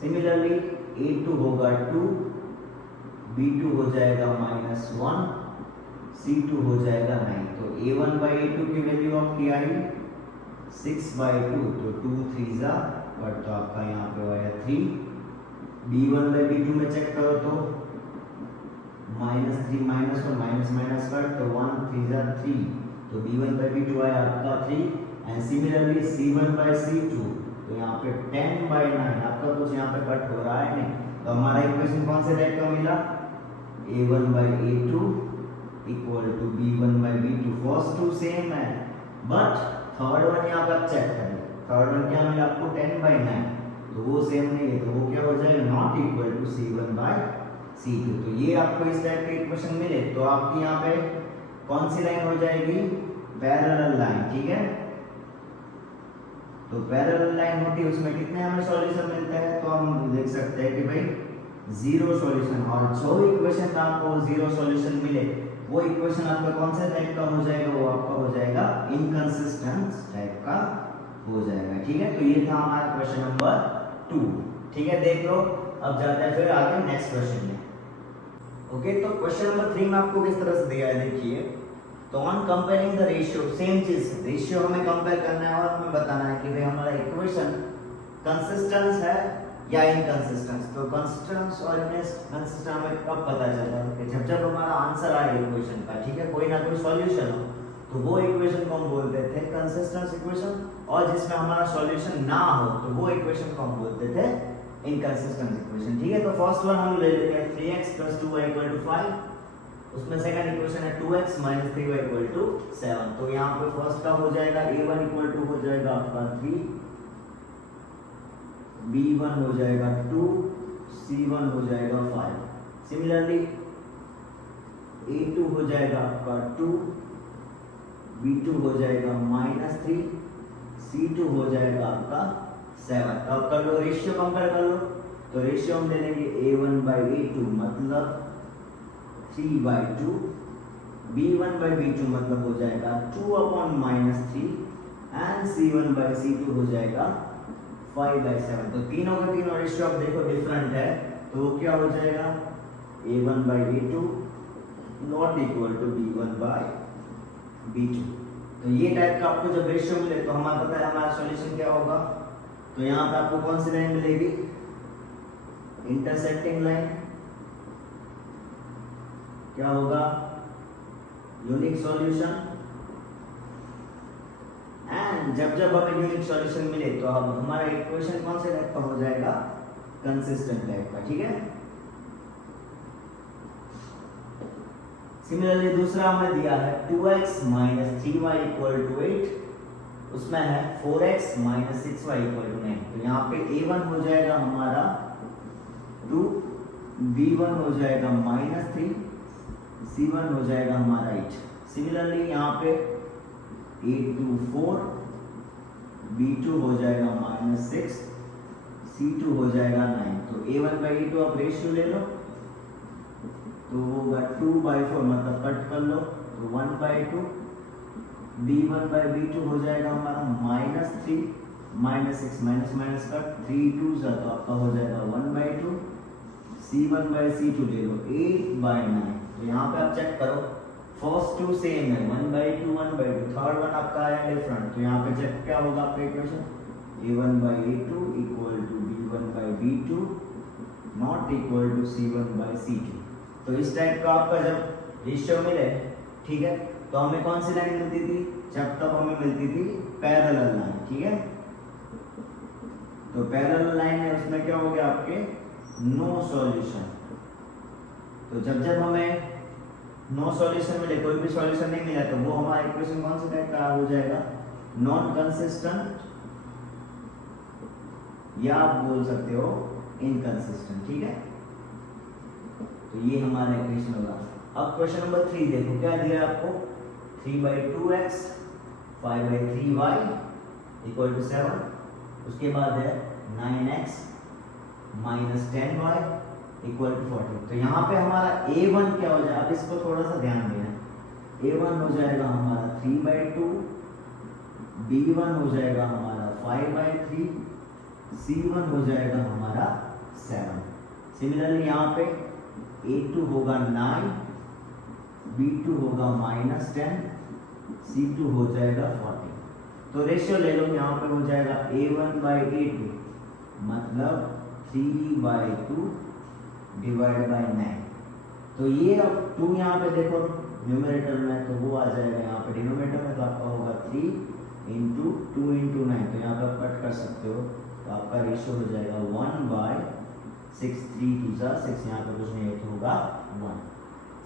सिमिलरली a2 होगा 2, b2 हो जाएगा -1, c2 हो जाएगा 9। तो a1 by a2 की वैल्यू आपकी आई 6/2, तो 2 3 बट तो आपका यहाँ पे आया 3। b1 by b2 में चेक करो तो -3 -1 माइनस कट, तो 1 3 3, तो b1 by b2 आया आपका 3। And similarly c1 by c2, तो यहाँ पे 10/9, आपका कुछ यहाँ पे कट हो रहा है नहीं, तो हमारा इक्वेशन कौन से टाइप का मिला, a1 by a2 equal to b1 by b2। First two same है बट थर्ड वन यहाँ पर चेक करें, थर्ड वन क्या मिला आपको 10/9, तो वो सेम नहीं है, तो वो क्या हो जाएगा, not equal to c1 by c2। तो ये आपको इस टाइप के इक्वेशन मिले तो आपकी यहाँ पे कौन सी लाइन हो जाएगी, पैरेलल लाइन। ठीक है, तो पैरेलल लाइन होती है उसमें कितने हमें सॉल्यूशन मिलते हैं, तो हम देख सकते हैं कि भाई 0 सॉल्यूशन। और जो इक्वेशन आपको 0 सॉल्यूशन मिले वो इक्वेशन आपका कौन सा टाइप का हो जाएगा, वो आपका हो जाएगा इनकंसिस्टेंट टाइप का हो जाएगा। ठीक है, तो ये था हमारा क्वेश्चन नंबर 2। ठीक है, देख लो, अब जाते हैं फिर आगे नेक्स्ट क्वेश्चन में। ओके, तो क्वेश्चन नंबर 3 में आपको किस तरह से दिया है, देखिए, तो on comparing the ratio, same चीज, रेशियो हमें कंपेयर करना है और हमें बताना है कि भाई हमारा इक्वेशन कंसिस्टेंस है या इनकंसिस्टेंस। तो कंसिस्टेंस और इनकंसिस्टेंस हमें कब पता चलता है, कि जब हमारा आंसर आए इक्वेशन का, ठीक है, कोई ना कोई सॉल्यूशन हो, तो वो इक्वेशन को हम बोलते थे कंसिस्टेंस इक्वेशन, और जिसमें हमारा सॉल्यूशन ना हो तो वो इक्वेशन को हम बोलते थे इनकंसिस्टेंट इक्वेशन। ठीक है, तो फर्स्ट वन हम ले लेते हैं 3x + 2y = 5, उसमें सेकंड इक्वेशन है 2x - 3y = 7। तो यहाँ पे फर्स्ट का हो जाएगा a1 = हो जाएगा आपका 3, b1 हो जाएगा 2, c1 हो जाएगा 5। सिमिलरली a2 हो जाएगा आपका 2, b2 हो जाएगा -3, c2 हो जाएगा आपका 7। अब कर लो रेशियो, कंपेयर कर लो, तो रेशियो हम ले लेंगे a1 by a2 मतलब 3/2, b1 by b2 मतलब हो जाएगा 2/-3 एंड c1 by c2 हो जाएगा 5/7। तो तीनों का तीनों रेशियो आप देखो डिफरेंट है, तो वो क्या हो जाएगा, a1 by a2 not equal to b1 by B2। तो ये टाइप का आपको जब रेशियो मिले तो हमारा पता है हमारा सॉल्यूशन क्या होगा। तो यहाँ पे आपको कौन सी लाइन मिलेगी, इंटरसेक्टिंग लाइन, क्या होगा, यूनिक सॉल्यूशन। एंड जब जब हमें यूनिक सॉल्यूशन मिले तो अब हमारा इक्वेशन कौन से टाइप का हो जाएगा, कंसिस्टेंट टाइप का, ठीक है। सिमिलरली दूसरा हमें दिया है 2x minus 3y equal to 8, उसमें है 4x minus 6y equal to 9। तो यहाँ पे a1 हो जाएगा हमारा 2, b1 हो जाएगा माइनस 3, c1 हो जाएगा हमारा 8। सिमिलरली यहाँ पे a2 4, b2 हो जाएगा माइनस 6, c2 हो जाएगा 9। तो a1 बाई a2 आप रेशियो ले लो तो होगा 2/4, मतलब कट कर लो तो 1/2, b1 बाई b2 हो जाएगा हमारा minus 3, minus 6 minus minus cut 3 2 तो आपका हो जाएगा 1/2, c1 बाई c2 ले लो 8/9। तो यहाँ पे आप चेक करो फर्स्ट टू सेम है 1/2 1/2, थर्ड वन आपका आया डिफरेंट। तो यहाँ पे चेक क्या होगा आपका equation, a1 by a2 equal to b1 by b2 not equal to c1 by c2। तो इस टाइप का आपका जब रेशियो मिले, ठीक है, तो हमें कौन सी लाइन मिलती थी, जब तक हमें मिलती थी पैरेलल लाइन, ठीक है। तो पैरेलल लाइन है उसमें क्या हो गया आपके नो सॉल्यूशन। तो जब जब हमें नो सॉल्यूशन मिले, कोई भी सॉल्यूशन नहीं मिला, तो वो हमारा इक्वेशन कौन से टाइप का हो जाएगा, नॉन कंसिस्टेंट, या आप बोल सकते हो इनकंसिस्टेंट, ठीक है। तो ये हमारा इक्वेशन होगा। अब क्वेश्चन नंबर 3 देखो क्या दिया है आपको, 3/2x 5/3y इक्वल टू 7, उसके बाद है 9x minus 10y equal to 40। तो यहाँ पे हमारा a1 क्या हो जाएगा, अब इसको थोड़ा सा ध्यान देना, a1 हो जाएगा हमारा 3/2, b1 हो जाएगा हमारा 5/3, c1 हो जाएगा हमारा 7। सिमिलरली यहाँ पे a2 होगा 9, b2 होगा माइनस 10, c2 हो जाएगा 40। तो रेशियो ले लो, यहाँ पे हो जाएगा a1 बाई a2 मतलब 3/2 डिवाइड बाई 9। तो ये अब 2 यहाँ पे देखो न्यूमरेटर में, तो वो आ जाएगा यहाँ पे डिनोमिनेटर में, तो आपका होगा 3 इंटू 2 इंटू 9। तो यहाँ पे आप कट कर सकते हो, तो आपका रेशियो हो जाएगा 1/6, 3 2 6, यहाँ पे कुछ नहीं है तो होगा 1।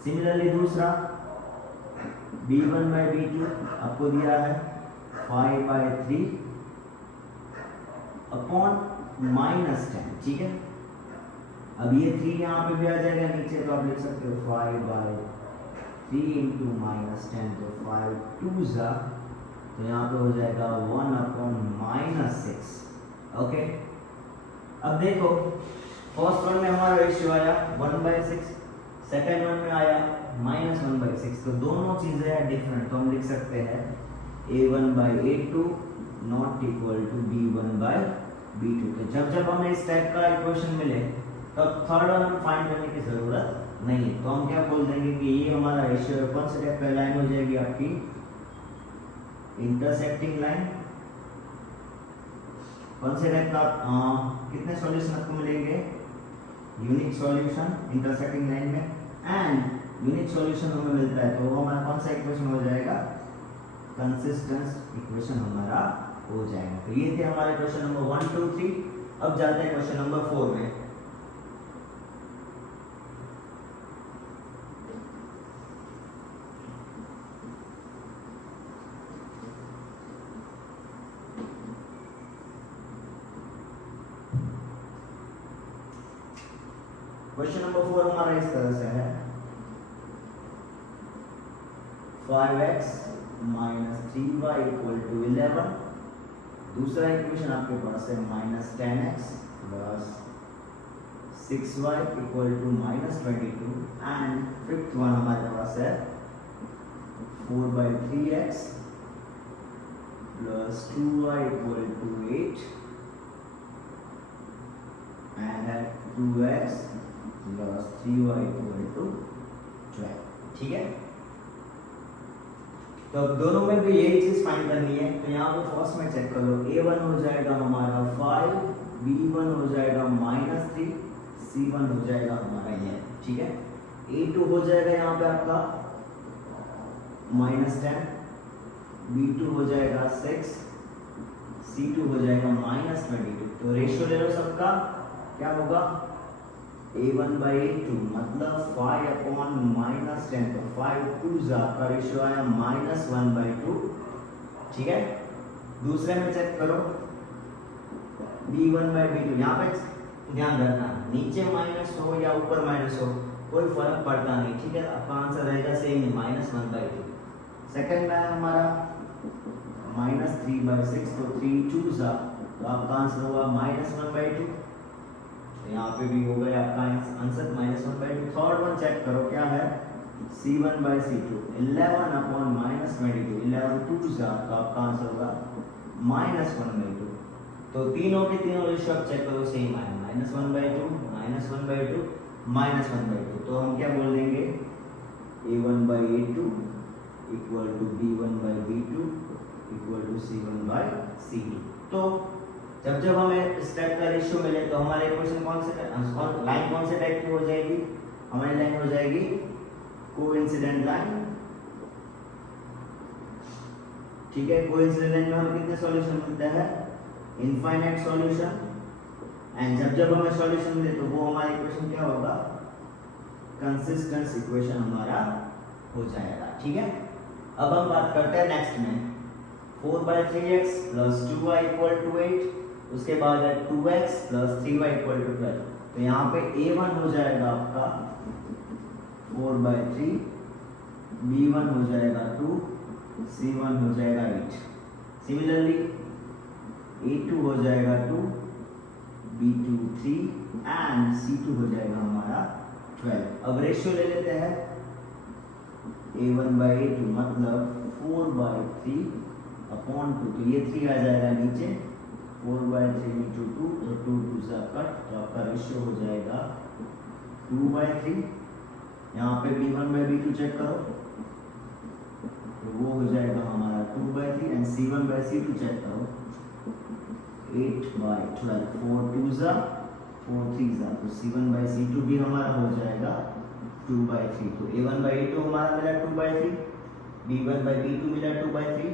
सिमिलरली दूसरा b1 बाई b2 आपको दिया है 5/3 अपॉन माइनस 10, ठीक है। अब ये 3 यहाँ पे भी आ जाएगा नीचे, तो आप लिख सकते हो 5/3 इंटू माइनस 10, तो 5 2 तो यहाँ पे हो जाएगा 1 अपॉन माइनस 6। ओके, अब देखो फर्स्ट वन में हमारा रेशियो आया 1/6, सेकेंड वन में आया -1/6। तो दोनों चीजें हैं डिफरेंट, तो हम लिख सकते हैं a1 by a2 not equal to b1 by b2। तो जब जब हमें इस टाइप का इक्वेशन मिले तब थर्ड वन हम फाइंड करने की जरूरत नहीं है। तो हम क्या बोल देंगे कि ये हमारा रेशियो कौन से टाइप का लाइन हो जाएगी आपकी, इंटरसेक्टिंग लाइन। कौन से टाइप का, कितने सॉल्यूशन आपको मिलेंगे, यूनिक सॉल्यूशन इंटरसेक्टिंग लाइन में। एंड यूनिक सॉल्यूशन हमें मिलता है तो वो हमारा कौन सा इक्वेशन हो जाएगा, कंसिस्टेंस इक्वेशन हमारा हो जाएगा। तो ये थे हमारे क्वेश्चन नंबर 1 2 3। अब जाते हैं क्वेश्चन नंबर 4 में। क्वेश्चन नंबर 4 हमारा इस तरह से है, 5x minus 3y equal to 11। दूसरा इक्वेशन आपके पास है -10x plus 6y equal to -22। And fifth one हमारे पास है 4/3x plus 2y equal to 8 and 2x plus 3y equal to 12। ठीक है, तो अब दोनों में भी यही चीज फाइंड करनी है। तो यहाँ पे फर्स्ट में चेक करो, a1 हो जाएगा हमारा 5, b1 हो जाएगा -3, c1 हो जाएगा हमारा ये, ठीक है। a2 हो जाएगा यहाँ पे आपका -10, b2 हो जाएगा 6, c2 हो जाएगा -22। तो रेशियो ले लो सबका, क्या होगा a1/a2 मतलब 5/-10, तो 5 2 का रेशियो आया -1/2, ठीक है। दूसरे में चेक करो b1/b2, यहाँ पे ध्यान रखना नीचे माइनस हो या ऊपर माइनस हो कोई फर्क पड़ता नहीं, ठीक है। आपका आंसर रहेगा सेम -1/2। सेकंड में हमारा -3/6, तो 3 2 तो आपका आंसर होगा -1/2। यहाँ पे भी हो गया आपका आंसर -1/2। थर्ड वन चेक करो क्या है, c1/c2 11/-22, 11 2 तो आपका आंसर होगा -1/2। तो तीनों के तीनों रेशियो आप चेक करो सेम आए, -1/2, -1/2, -1/2। तो हम क्या बोल देंगे, a1/a2 equal to b1/b2 equal to c1/c2। तो जब जब हमें इस टाइप का रेशियो मिले तो हमारे इक्वेशन लाइन कौन से टाइप की हो जाएगी, हमारी लाइन हो जाएगी कोइंसिडेंट लाइन, ठीक है। कोइंसिडेंट लाइन में हमें कितने सॉल्यूशन मिलते हैं, इनफाइनाइट सॉल्यूशन। एंड जब जब हमें सॉल्यूशन मिले तो वो हमारा इक्वेशन क्या होगा, कंसिस्टेंस इक्वेशन हमारा हो जाएगा, ठीक है। अब हम बात करते हैं नेक्स्ट में 4/3x + 2y = 8, उसके बाद है 2x + 3y = 12। तो यहाँ पे a1 हो जाएगा आपका 4/3, b1 हो जाएगा 2, c1 हो जाएगा 8। सिमिलरली a2 हो जाएगा 2, b2 3 एंड c2 हो जाएगा हमारा 12। अब रेशियो ले लेते हैं a1/a2 मतलब 4/3/2, तो ये 3 आ जाएगा नीचे, 4/3 × 2 तो 2 2 कट, तो आपका रेशियो हो जाएगा 2/3। यहाँ पे b1/b2 चेक करो तो वो हो जाएगा हमारा 2/3 एंड c1/c2 चेक करो 8/12, 4 2 4 3 तो c1/c2 भी हमारा हो जाएगा 2/3। तो a1/a2 हमारा मिला 2/3, b1/b2 मिला 2/3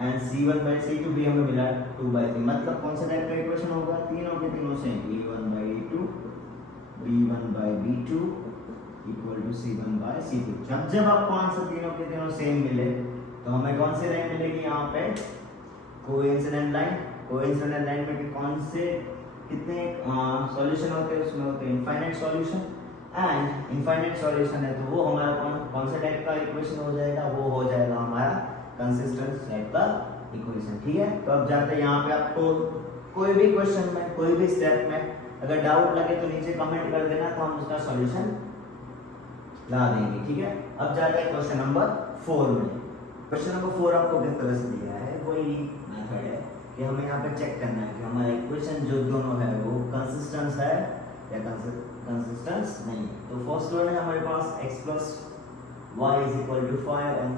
एंड c1/c2 भी हमें मिला 2/3। मतलब कौन सा टाइप का इक्वेशन होगा, तीनों के तीनों सेम, a1/a2 b1/b2 = c1/c2। जब जब आपको आंसर तीनों के तीनों सेम मिले तो हमें कौन सी लाइन मिलेगी, यहाँ पे कोइंसिडेंट लाइन। कोइंसिडेंट लाइन में भी कौन से कितने सॉल्यूशन होते हैं, उसमें होते हैं infinite solution. And infinite solution है तो वो हमारा कौन सा टाइप का इक्वेशन हो जाएगा, वो हो जाएगा हमारा कंसिस्टेंट टाइप का इक्वेशन, ठीक है। तो अब जाते हैं यहाँ पे, आपको कोई भी क्वेश्चन में कोई भी स्टेप में अगर डाउट लगे तो नीचे कमेंट कर देना, तो हम उसका सॉल्यूशन ला देंगे, ठीक है। अब जाते हैं क्वेश्चन नंबर 4 में। क्वेश्चन नंबर 4 आपको किस तरह से दिया है, वही मेथड है कि हमें यहाँ पे चेक करना है कि हमारा इक्वेशन जो दोनों है वो कंसिस्टेंस है या कंसिस्टेंस नहीं। तो फर्स्ट वन है हमारे पास x + y = 5 and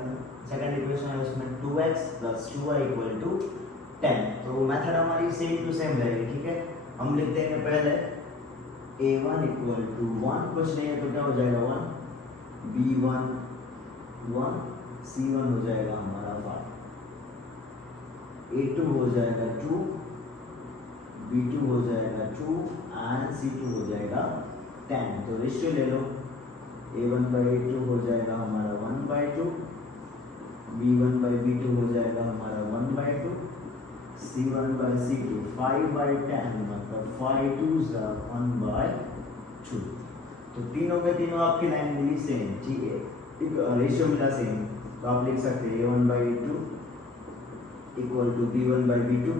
second equation है उसमें 2x + 2y = 10। तो मेथड हमारी सेम टू सेम रहेगी, ठीक है। हम लिख देंगे पहले a1 = 1, कुछ नहीं है तो क्या हो जाएगा 1, b1 1, c1 हो जाएगा हमारा 5, a2 हो जाएगा 2, b2 हो जाएगा 2 एंड c2 हो जाएगा 10। तो रेशियो ले लो, a1/a2 हो जाएगा हमारा 1/2, b1/b2 हो जाएगा हमारा 1/2, c1/c2 5/10 मतलब 5 2 1/2। तो तीनों के तीनों आपकी लाइन मिली सेम, ठीक है, रेशियो मिला सेम। तो आप लिख सकते हैं a1/a2 = b1/b2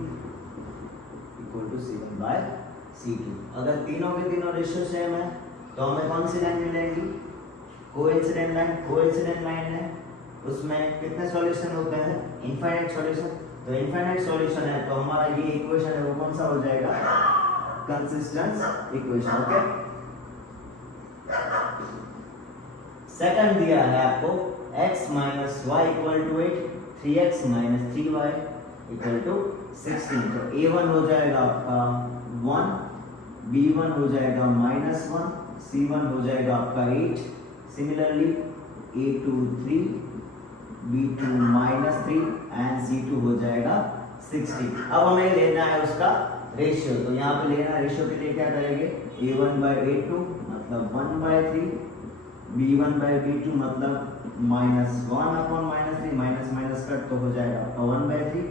= c1/c2। अगर तीनों के तीनों रेशियो सेम है तो हमें कौन सी लाइन मिलेगी, कोइंसिडेंट लाइन। कोइंसिडेंट लाइन है उसमें कितने सॉल्यूशन होते हैं, इनफाइनाइट सॉल्यूशन। तो इनफाइनाइट सॉल्यूशन है तो हमारा ये इक्वेशन है वो कौन सा हो जाएगा, कंसिस्टेंस इक्वेशन, ओके। सेकंड दिया है आपको x minus Y equal to 8, 3x minus 3y equal to 16। तो a1 हो जाएगा आपका 1, b1 हो जाएगा -1, c1 हो जाएगा आपका 8, similarly a2 3, b2 -3 and c2 हो जाएगा 60। अब हमें लेना है उसका रेशियो, तो यहाँ पे लेना रेशियो के लिए क्या करेंगे, a1/a2 मतलब 1/3, b1/b2 मतलब -1/3, माइनस माइनस कट तो हो जाएगा आपका 1/3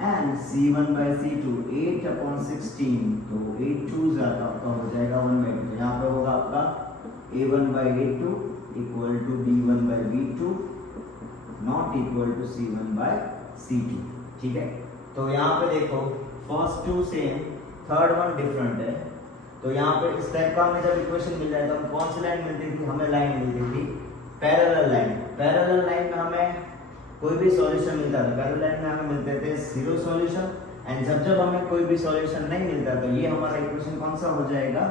एंड c1/c2 8/16, तो 8 2 ज़्यादा आपका हो जाएगा 1/2। तो यहाँ पे होगा आपका a1/a2 equal to b1/b2 not equal to c1/c2। ठीक है, तो यहाँ पे देखो first two same, third one different है। तो यहाँ पे इस टाइप का हमें जब इक्वेशन मिल जाए तो हम कौन सी लाइन मिलती थी, हमें लाइन मिलती थी पैरेलल लाइन। पैरेलल लाइन में हमें कोई भी सॉल्यूशन मिलता था, पैरेलल लाइन में हमें मिलते थे जीरो सॉल्यूशन, एंड जब जब हमें कोई भी सॉल्यूशन नहीं मिलता तो ये हमारा इक्वेशन कौन सा हो जाएगा,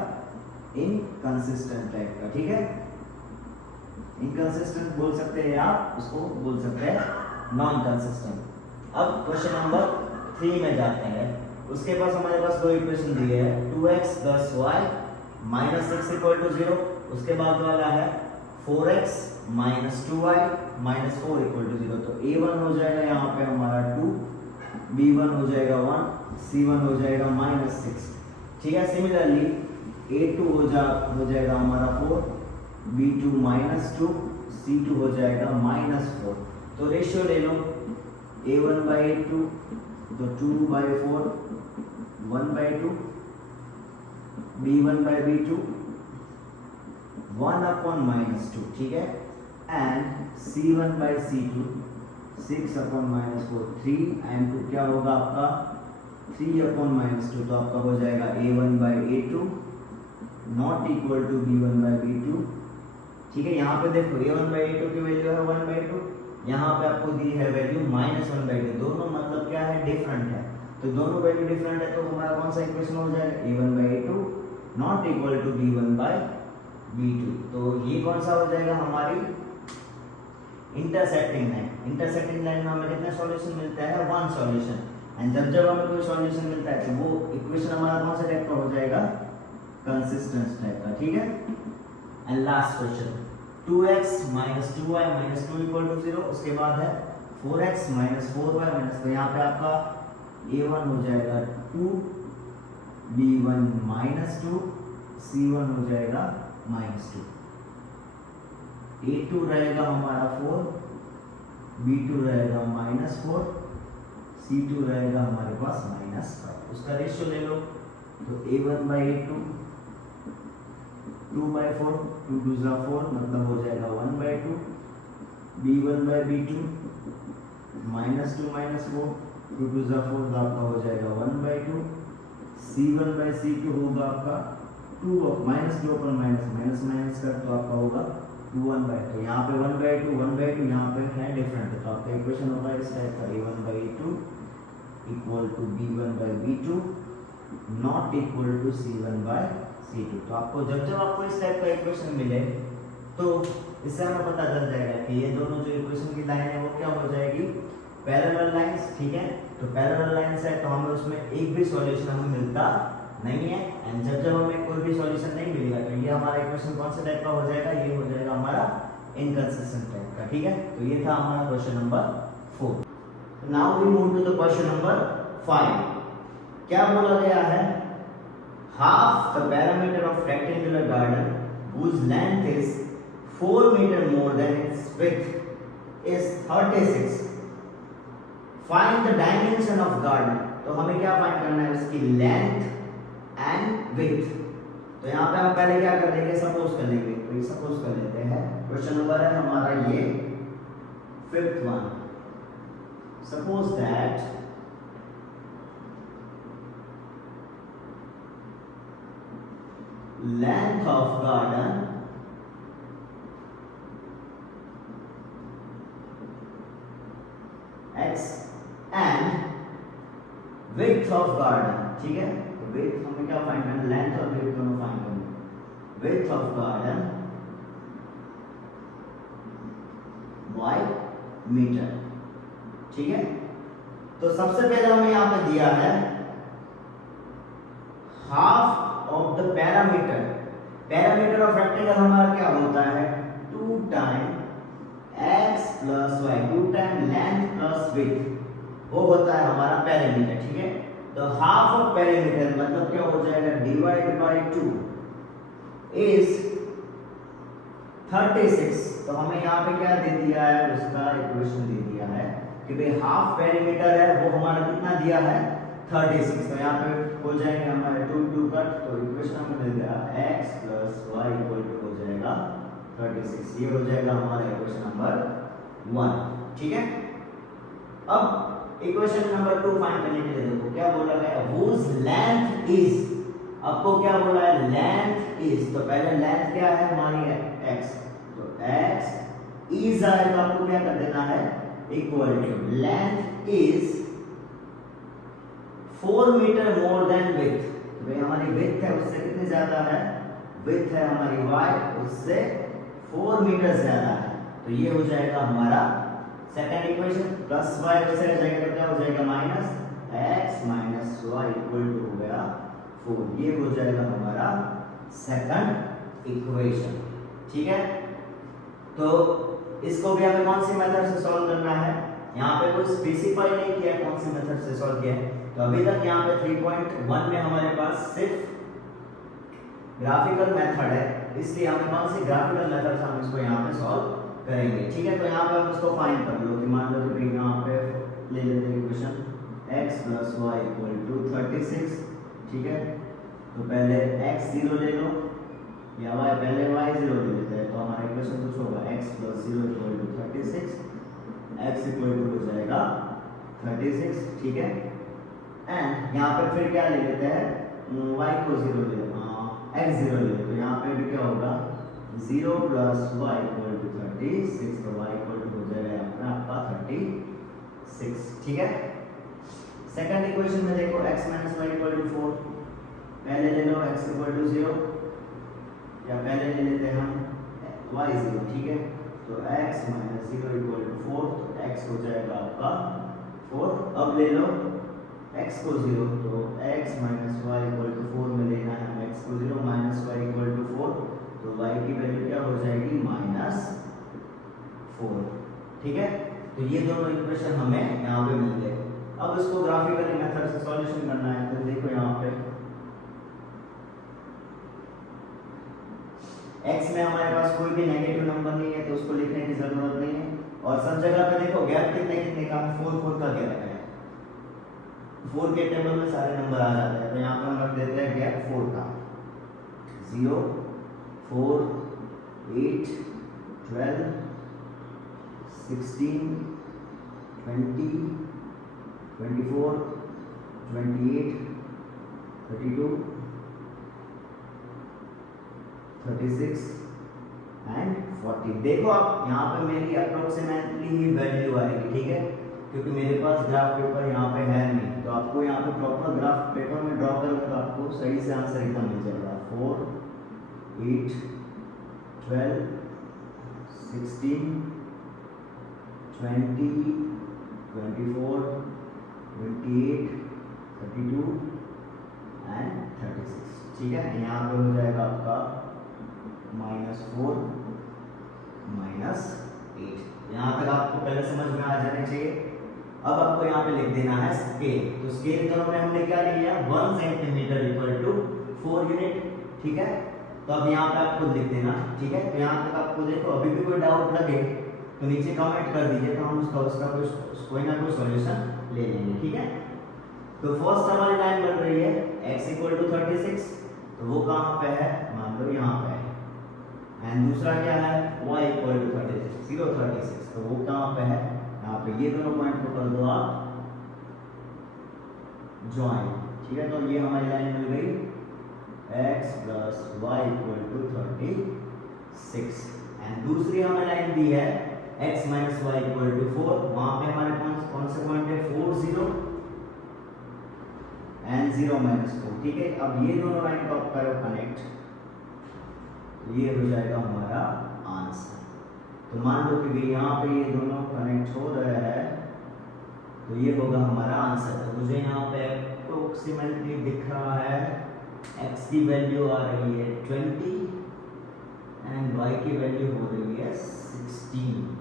इनकंसिस्टेंट टाइप का। ठीक है, इनकंसिस्टेंट बोल सकते हैं आप, उसको बोल सकते हैं नॉन कंसिस्टेंट। अब क्वेश्चन नंबर 3 में जाते हैं। उसके पास हमारे पास दो इक्वेशन दिए हैं, 2x + y -6 = 0। उसके बाद वाला है 4x - 2y - 4 = 0। तो a1 हो जाएगा यहाँ पे हमारा 2, b1 हो जाएगा 1, c1 हो जाएगा -6। ठीक है, सिमिलरली a2 हो जाएगा हमारा 4, b2 -2, c2 हो जाएगा -4। तो रेशियो ले लो a1/a2 तो 2/4 1/2, b1/b2 1/-2। ठीक है, एंड c1/c2 6/-4, 3 एंड 2 क्या होगा आपका 3/-2। तो आपका हो जाएगा a1/a2 not equal to b1/b2। ठीक है, यहाँ पे देखो a1/a2 की वैल्यू है 1/2, यहाँ पे आपको दी है वैल्यू -1/2। दोनों मतलब क्या है, डिफरेंट है। तो दोनों वैल्यू डिफरेंट है तो हमारा कौन सा इक्वेशन हो जाएगा, a1/a2 not equal to b1/b2। तो ये कौन सा हो जाएगा, हमारी इंटरसेक्टिंग लाइन। इंटरसेक्टिंग लाइन में हमें कितने सॉल्यूशन मिलता है, 1 सॉल्यूशन, एंड जब जब हमें कोई सॉल्यूशन मिलता है तो वो इक्वेशन हमारा कौन सा टाइप का हो जाएगा, कंसिस्टेंट टाइप का। ठीक है, and last question 2x - 2y - 2 = 0। उसके बाद है 4x - 4y - तो यहाँ पे आपका a1 हो जाएगा 2, b1 -2, c1 हो जाएगा -2, a2 रहेगा हमारा 4, b2 रहेगा -4, c2 रहेगा हमारे पास -5। उसका रेशियो ले लो, तो a1/a2 2/4, 2 2 4 मतलब हो जाएगा 1/2, b1/b2 -2 -4, 2 2 4 तो आपका हो जाएगा 1/2, c1/c2 होगा आपका 2 -2 कर तो आपका होगा 1/2। तो यहाँ पे 1/2 यहाँ पे है डिफरेंट, तो आपका इक्वेशन होगा इस टाइप का, a1/a2 equal to b1/b2 not equal to c1/c2। तो आपको जब जब आपको इस टाइप का इक्वेशन मिले तो इससे हमें पता चल जाएगा कि ये दोनों जो इक्वेशन की लाइन है वो क्या हो जाएगी, पैरेलल लाइंस। ठीक है, तो पैरेलल लाइंस है तो हमें उसमें एक भी सॉल्यूशन हमें मिलता नहीं है, एंड जब जब हमें कोई भी सॉल्यूशन नहीं मिलेगा तो ये हमारा इक्वेशन कौन से टाइप का हो जाएगा, ये हो जाएगा हमारा इनकंसिस्टेंट टाइप का। ठीक है, तो ये था हमारा question number 4। Now we move to the question number 5। क्या बोला गया है, half the perimeter of rectangular garden whose length is 4 meter more than its width is 36. Find the dimension of garden. तो हमें क्या फाइंड करना है, उसकी लेंथ एंड विड्थ। तो यहाँ पे हम पहले क्या कर लेंगे, सपोज कर लेंगे। तो ये सपोज कर लेते हैं, क्वेश्चन नंबर है हमारा ये 5th one. Suppose that length of garden x and width of garden। ठीक है, तो width हमें क्या फाइंड करना, लेंथ और width दोनों फाइंड करना। width of garden y metre. ठीक है, तो सबसे पहले हमें यहाँ पे दिया है half of the parameter. Parameter of rectangle हमारा क्या होता है, 2 time x plus y, 2 time length plus width, वो होता है हमारा पैरामीटर। ठीक है, तो हाफ ऑफ पैरामीटर मतलब क्या हो जाएगा, डिवाइड बाय 2 इज 36। तो हमें यहाँ पे क्या दे दिया है, उसका इक्वेशन दे दिया है कि भाई हाफ पैरामीटर है वो हमारा कितना दिया है, 36। तो यहाँ पे हो जाएंगे हमारे 2 2 कट, तो इक्वेशन हमें मिल गया x plus Y equal to हो जाएगा 36। ये हो जाएगा हमारा इक्वेशन नंबर 1। ठीक है, अब इक्वेशन नंबर 2 फाइंड करने के लिए देखो क्या बोला गया, whose length is, आपको क्या बोला है, लेंथ इज। तो पहले लेंथ क्या है हमारी x, तो x इज आए तो आपको क्या कर देना है, equal to length is 4 metre more than width. तो भाई हमारी विड्थ है उससे कितनी ज्यादा है, विड्थ है हमारी y उससे 4 मीटर ज्यादा है। तो ये हो जाएगा हमारा सेकंड इक्वेशन, प्लस y वैसे रह जाएगा तो क्या हो जाएगा, minus x minus y equal to हो गया 4। ये हो जाएगा हमारा सेकंड इक्वेशन। ठीक है, तो इसको भी हमें कौन सी मेथड से सॉल्व करना है, यहाँ पे कोई स्पेसिफाई नहीं किया कौन सी मेथड से सॉल्व किया है। तो अभी तक यहाँ पे 3.1 में हमारे पास सिर्फ ग्राफिकल मेथड है, इसलिए हमें कौन सी ग्राफिकल मेथड से हम इसको यहाँ पे सॉल्व करेंगे। ठीक है, तो यहाँ पे हम इसको फाइंड कर लो कि मान लो कि यहाँ पे ले लेते हैं equation x plus Y equal to 36। ठीक है, तो पहले x 0 ले लो या y, पहले y 0 ले लेते हैं, तो हमारा इक्वेशन कुछ होगा x plus 0 equal to 36, x equal to हो जाएगा 36। ठीक है, एंड यहाँ पे फिर क्या ले लेते हैं, y को 0 ले लो, x 0 ले लो, तो यहाँ पे भी क्या होगा 0 प्लस y इक्वल टू 36, तो y इक्वल टू हो जाएगा आपका 36। ठीक है, सेकंड इक्वेशन में देखो x minus Y equal to 4, पहले ले लो x इक्वल टू 0 या पहले ले लेते हैं हम y 0। ठीक है, तो x माइनस 0 इक्वल टू 4, तो x हो जाएगा आपका 4। अब ले लो x को 0, तो x minus Y equal to 4 में लेना है हम x को 0 माइनस वाई इक्वल टू 4, तो y की वैल्यू क्या हो जाएगी, माइनस 4। ठीक है, तो ये दोनों इक्वेशन हमें यहाँ पे मिल गए। अब इसको ग्राफिकली मेथड से सॉल्यूशन करना है, तो देखो यहाँ पे x में हमारे पास कोई भी नेगेटिव नंबर नहीं है तो उसको लिखने की जरूरत नहीं है, और सब जगह पे देखो गैप कितने कितने का, 4 का गैप है, 4 के टेबल में सारे नंबर आ जाते हैं। तो यहाँ पे हम रख देते हैं गैप 4 का, 0 4 8 12 16 20 24 28 32 36 एंड 40। देखो आप यहाँ पे मेरी अप्रोक्सीमेटली ही वैल्यू आएगी। ठीक है, क्योंकि मेरे पास ग्राफ पेपर यहाँ पे है नहीं, तो आपको यहाँ पे प्रॉपर ग्राफ पेपर में ड्रॉ करोगे तो आपको सही से आंसर एकदम मिल जाएगा। 4 8 12 16 20 24 28 32 एंड 36। ठीक है, यहाँ पे हो जाएगा आपका -4 -8। यहाँ तक आपको पहले समझ में आ जाने चाहिए। अब आपको यहाँ पे लिख देना है स्केल। तो स्केल टर्म में हमने क्या लिया, 1 सेंटीमीटर इक्वल टू 4 यूनिट। ठीक है, तो अब यहाँ पे आपको लिख देना। ठीक है, तो यहाँ तक आपको देखो अभी भी कोई डाउट लगे तो नीचे कमेंट कर दीजिए, तो हम उसका कोई ना कोई सॉल्यूशन ले लेंगे। ठीक है, तो फर्स्ट हमारी लाइन बन रही है x इक्वल टू 36, तो वो कहाँ पे है, मान लो यहाँ पे है। एंड दूसरा क्या है, y इक्वल टू 36, तो वो कहाँ पे है, यहाँ पे। ये दोनों पॉइंट को कर दो आप ज्वाइन। ठीक है, तो ये हमारी लाइन मिल गई x plus Y equal to 36। And दूसरी हमें लाइन दी है x minus Y equal to 4। वहां पे हमारे कौन से पॉइंट है, 4 0 एंड 0 -4। ठीक है, अब ये दोनों लाइन को आप करो कनेक्ट, तो ये हो जाएगा हमारा आंसर। तो मान लो कि यहाँ पे ये दोनों कनेक्ट हो रहे हैं, तो ये होगा हमारा आंसर। तो मुझे यहाँ पे अप्रोक्सीमेटली दिख रहा है x की वैल्यू आ रही है 20 एंड y की वैल्यू हो रही है 16।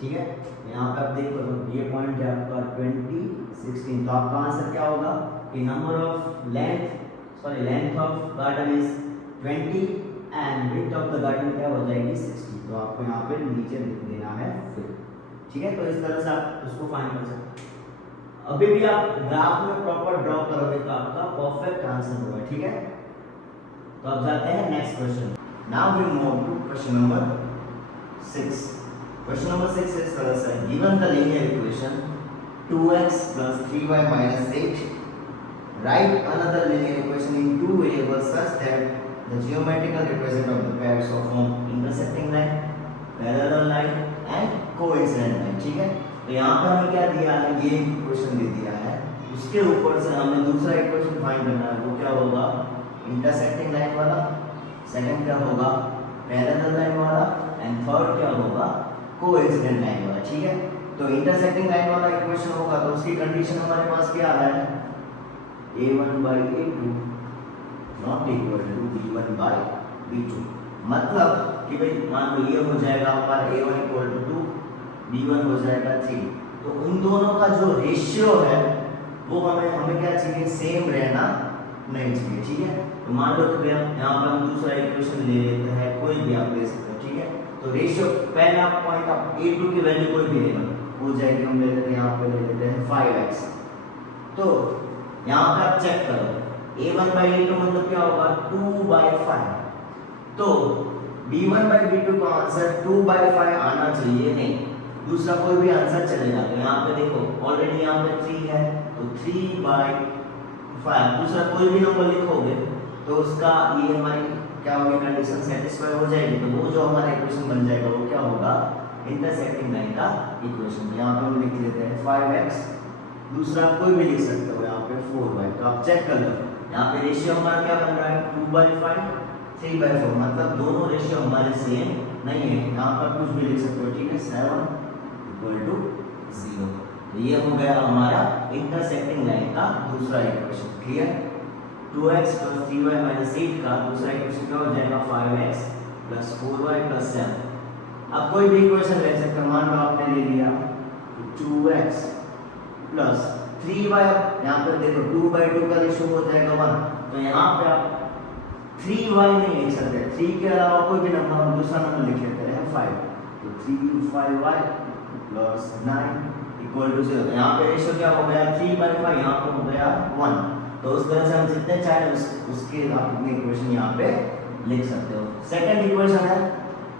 ठीक है, यहाँ पे आप देखो तो ये पॉइंट है आपका 20 16, तो आपका आंसर क्या होगा कि number of length of garden is 20 and width of the garden क्या हो जाएगी 60। तो आपको यहाँ पे नीचे लिख देना है फिर। ठीक है, तो इस तरह से आप उसको फाइंड कर सकते हैं। अभी भी आप ग्राफ में प्रॉपर ड्रॉ करोगे तो आपका परफेक्ट आंसर होगा। ठीक है, तो अब जाते हैं next question. Now we move to question number 6। Question number 6 इस तरह से, given the linear equation 2x plus 3y minus 8, write another linear equation in two variables such that the geometrical representation of the pairs of intersecting line, parallel line and coincident line। ठीक है, तो यहाँ पे हमें क्या दिया है, ये इक्वेशन दे दिया है, उसके ऊपर से हमें दूसरा इक्वेशन फाइंड करना है। वो क्या होगा, इंटरसेक्टिंग लाइन वाला, सेकंड क्या होगा पैरेलल लाइन वाला एंड थर्ड क्या होगा कोइंसिडेंट लाइन वाला। ठीक है, तो इंटरसेक्टिंग लाइन वाला इक्वेशन होगा तो उसकी कंडीशन हमारे पास क्या है, a1 by a2 not equal to b1 by b2। मतलब कि भाई मान लो ये हो जाएगा हमारा a1 इक्वल टू 2, b1 हो जाएगा 3। तो उन दोनों का जो रेशियो है वो हमें क्या चाहिए, सेम रहना नहीं चाहिए। ठीक है, तो मान लो कि यहाँ पर हम दूसरा इक्वेशन ले लेते हैं, कोई भी आप ले सकते हो। ठीक है, तो रेशियो पहला पॉइंट आप a2 की वैल्यू कोई भी लेना हो जाएगी, हम ले लेते हैं यहाँ पे ले लेते हैं 5x। तो यहाँ पे आप चेक करो a1 by a2 मतलब क्या होगा 2 by 5। तो b1 by b2 का आंसर 2 by 5 आना चाहिए, नहीं दूसरा कोई भी आंसर चलेगा। तो यहाँ पे देखो ऑलरेडी यहाँ पे 3 है तो 3 by 5, दूसरा कोई भी नंबर लिखोगे तो उसका ये हमारी क्या होगी कंडीशन सेटिस्फाई हो जाएगी। तो वो जो हमारा इक्वेशन बन जाएगा वो क्या होगा, इंटरसेक्टिंग लाइन का इक्वेशन। यहाँ पे हम लिख लेते हैं 5x, दूसरा कोई भी लिख सकते हो यहाँ पे 4y। तो आप चेक कर लो यहाँ पे रेशियो हमारा क्या बन रहा है 2 by 5 3 by 4, मतलब दोनों रेशियो हमारे सेम नहीं है। यहाँ पर कुछ भी लिख सकते हो। ठीक है, 7 इक्वल टू 0। तो ये हो गया हमारा इंटरसेक्टिंग लाइन का दूसरा equation. Clear, 2x plus 3y minus 8 का दूसरा इक्वेशन क्या हो जाएगा 5x plus 4y plus 7। अब कोई भी इक्वेशन ले सकते हो, मान लो आपने ले लिया 2x plus 3y, यहाँ पे देखो 2 by 2 का रेशियो हो जाएगा 1, तो यहाँ पे आप 3y नहीं लिख सकते, 3 के अलावा कोई भी नंबर हम दूसरा नंबर लिख लेते हैं 5। तो 3 5y plus 9 इक्वल टू 0। यहाँ पे रेशियो क्या हो गया 3 by 5, यहाँ पे हो गया 1। तो उस तरह से हम जितने चाहे उसके आप अपने इक्वेशन यहाँ पे लिख सकते हो। सेकंड इक्वेशन है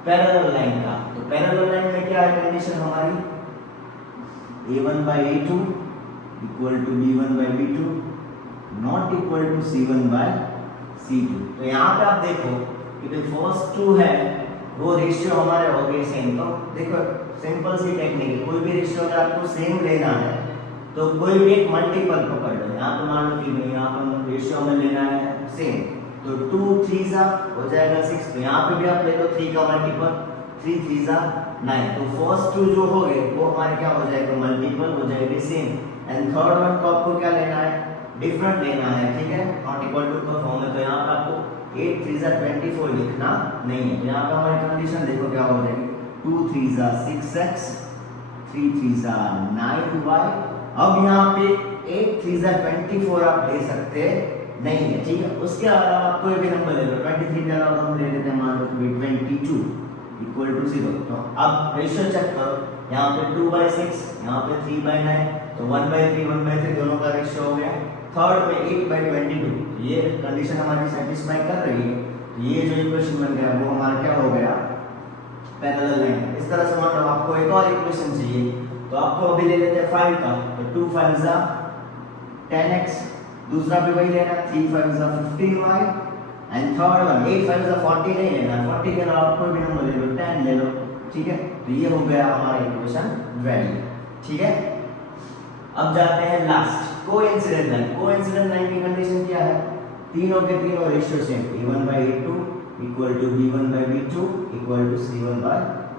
पैरेलल लाइन का। तो पैरेलल लाइन में क्या है कंडीशन हमारी, a1 by a2 equal to b1 by b2 not equal to c1 by c2। तो यहाँ पे आप देखो कि जो फर्स्ट टू है वो रेशियो हमारे हो गए सेम। तो देखो सिंपल सी टेक्निक है, कोई भी रेशियो अगर आपको सेम लेना है तो कोई भी एक मल्टीपल पकड़ लो। यहाँ पे मान लो कि भाई यहाँ पर रेशियो हमें लेना है सेम, तो 2 3 हो जाएगा 6। तो यहाँ पे भी आप ले लो 3 का मल्टीपल, 3 3 9। तो फर्स्ट टू जो हो गए वो हमारे क्या हो जाएगा मल्टीपल हो जाएगी सेम, एंड थर्ड वन को आपको क्या लेना है डिफरेंट लेना है। ठीक है, नॉट इक्वल टू का फॉर्म है, तो यहाँ पे आपको 8 3 24 लिखना नहीं है। तो यहाँ पे हमारी कंडीशन देखो क्या हो जाएगी 2 3 6x 3 3 9y। अब यहाँ पे 8 3 24 आप ले सकते नहीं है। ठीक है, उसके अलावा आप कोई भी नंबर ले लो, 23 के अलावा हम ले लेते हैं मान लो 22 इक्वल टू 0। तो अब रेशियो चेक करो, यहाँ पे 2 by 6, यहाँ पे 3 by 9, तो 1 by 3 दोनों का रेशियो हो गया। थर्ड में 8 by 22, ये कंडीशन हमारी सेटिस्फाई कर रही है। तो ये जो इक्वेशन बन गया वो हमारा क्या हो गया पैरेलल लाइन। इस तरह से मान लो आपको एक और इक्वेशन चाहिए तो आपको अभी ले लेते हैं 5 का, तो 2 5 10x, दूसरा भी वही लेना 3 5 15y, एंड थर्ड वन 8 5 40 नहीं लेना, 40 के अलावा कोई भी नंबर ले लो 10 ले लो। ठीक है, तो ये हो गया हमारा इक्वेशन वैल्यू। ठीक है, अब जाते हैं last coincident line. Coincident line की कंडीशन क्या है, तीनों के तीनों ratio same, a1 by a2 equal to b1 by b2 equal to c1 by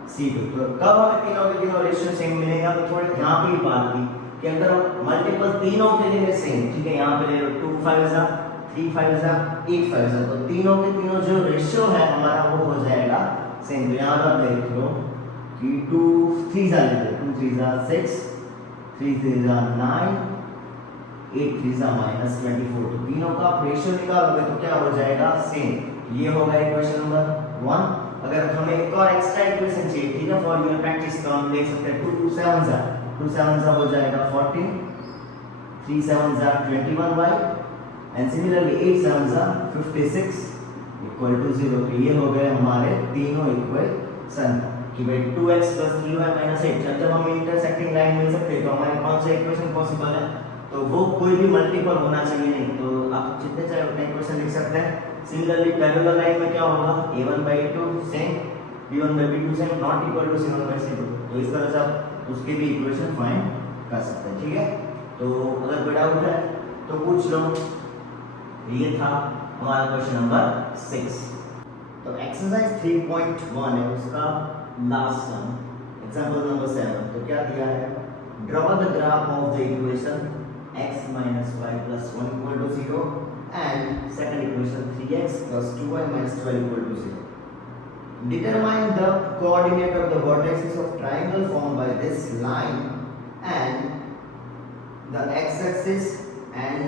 C2। तो कब हमें तीनों के तीनों रेशियो सेम मिलेगा, तो थोड़े यहाँ पे ही बात की कि अगर मल्टीपल तीनों के लिए सेम, ठीक है, यहाँ पे ले लो 2 5 3 5 8 5, तो तीनों के तीनों जो रेशियो है हमारा वो हो जाएगा सेम। तो यहाँ पर देख लो कि 2 3 लेते, 2 3 6, 3 3 9, 8 3 -24। तो तीनों का आप रेशियो निकालोगे तो क्या हो जाएगा, सेम। ये होगा इक्वेशन नंबर 1। अगर हमें एक और एक्स्ट्रा इक्वेशन चाहिए, ठीक है, फॉर योर प्रैक्टिस, तो हम देख सकते हैं 2 2 7 हो जाएगा 14, 3 7 21y, and similarly 8 7 56 equal to 0। तो ये हो गए हमारे तीनों इक्वेशन कि भाई 2x + 3y - 8। जब हम इंटरसेक्टिंग लाइन मिल सकते हैं तो हमारे कौन सा इक्वेशन पॉसिबल है, तो वो कोई भी मल्टीपल होना चाहिए नहीं, तो आप जितने चाहे उतने इक्वेशन लिख सकते हैं। सिमिलरली पैरेलल लाइन में क्या होगा, a1/a2 same, b1/b2 same, not equal to c1/c2। तो इस तरह से आप उसके भी इक्वेशन फाइंड कर सकते हैं, ठीक है। तो अगर कोई डाउट है तो पूछ लो। ये था हमारा क्वेश्चन नंबर 6। तो एक्सरसाइज 3.1 है उसका लास्ट सम, एग्जांपल नंबर 7। तो क्या दिया है, draw the graph of the equation x - y + 1 = 0 and second equation 3x + 2y - 12 = 0. Determine the coordinate of the vertices of triangle formed by this line and the x-axis and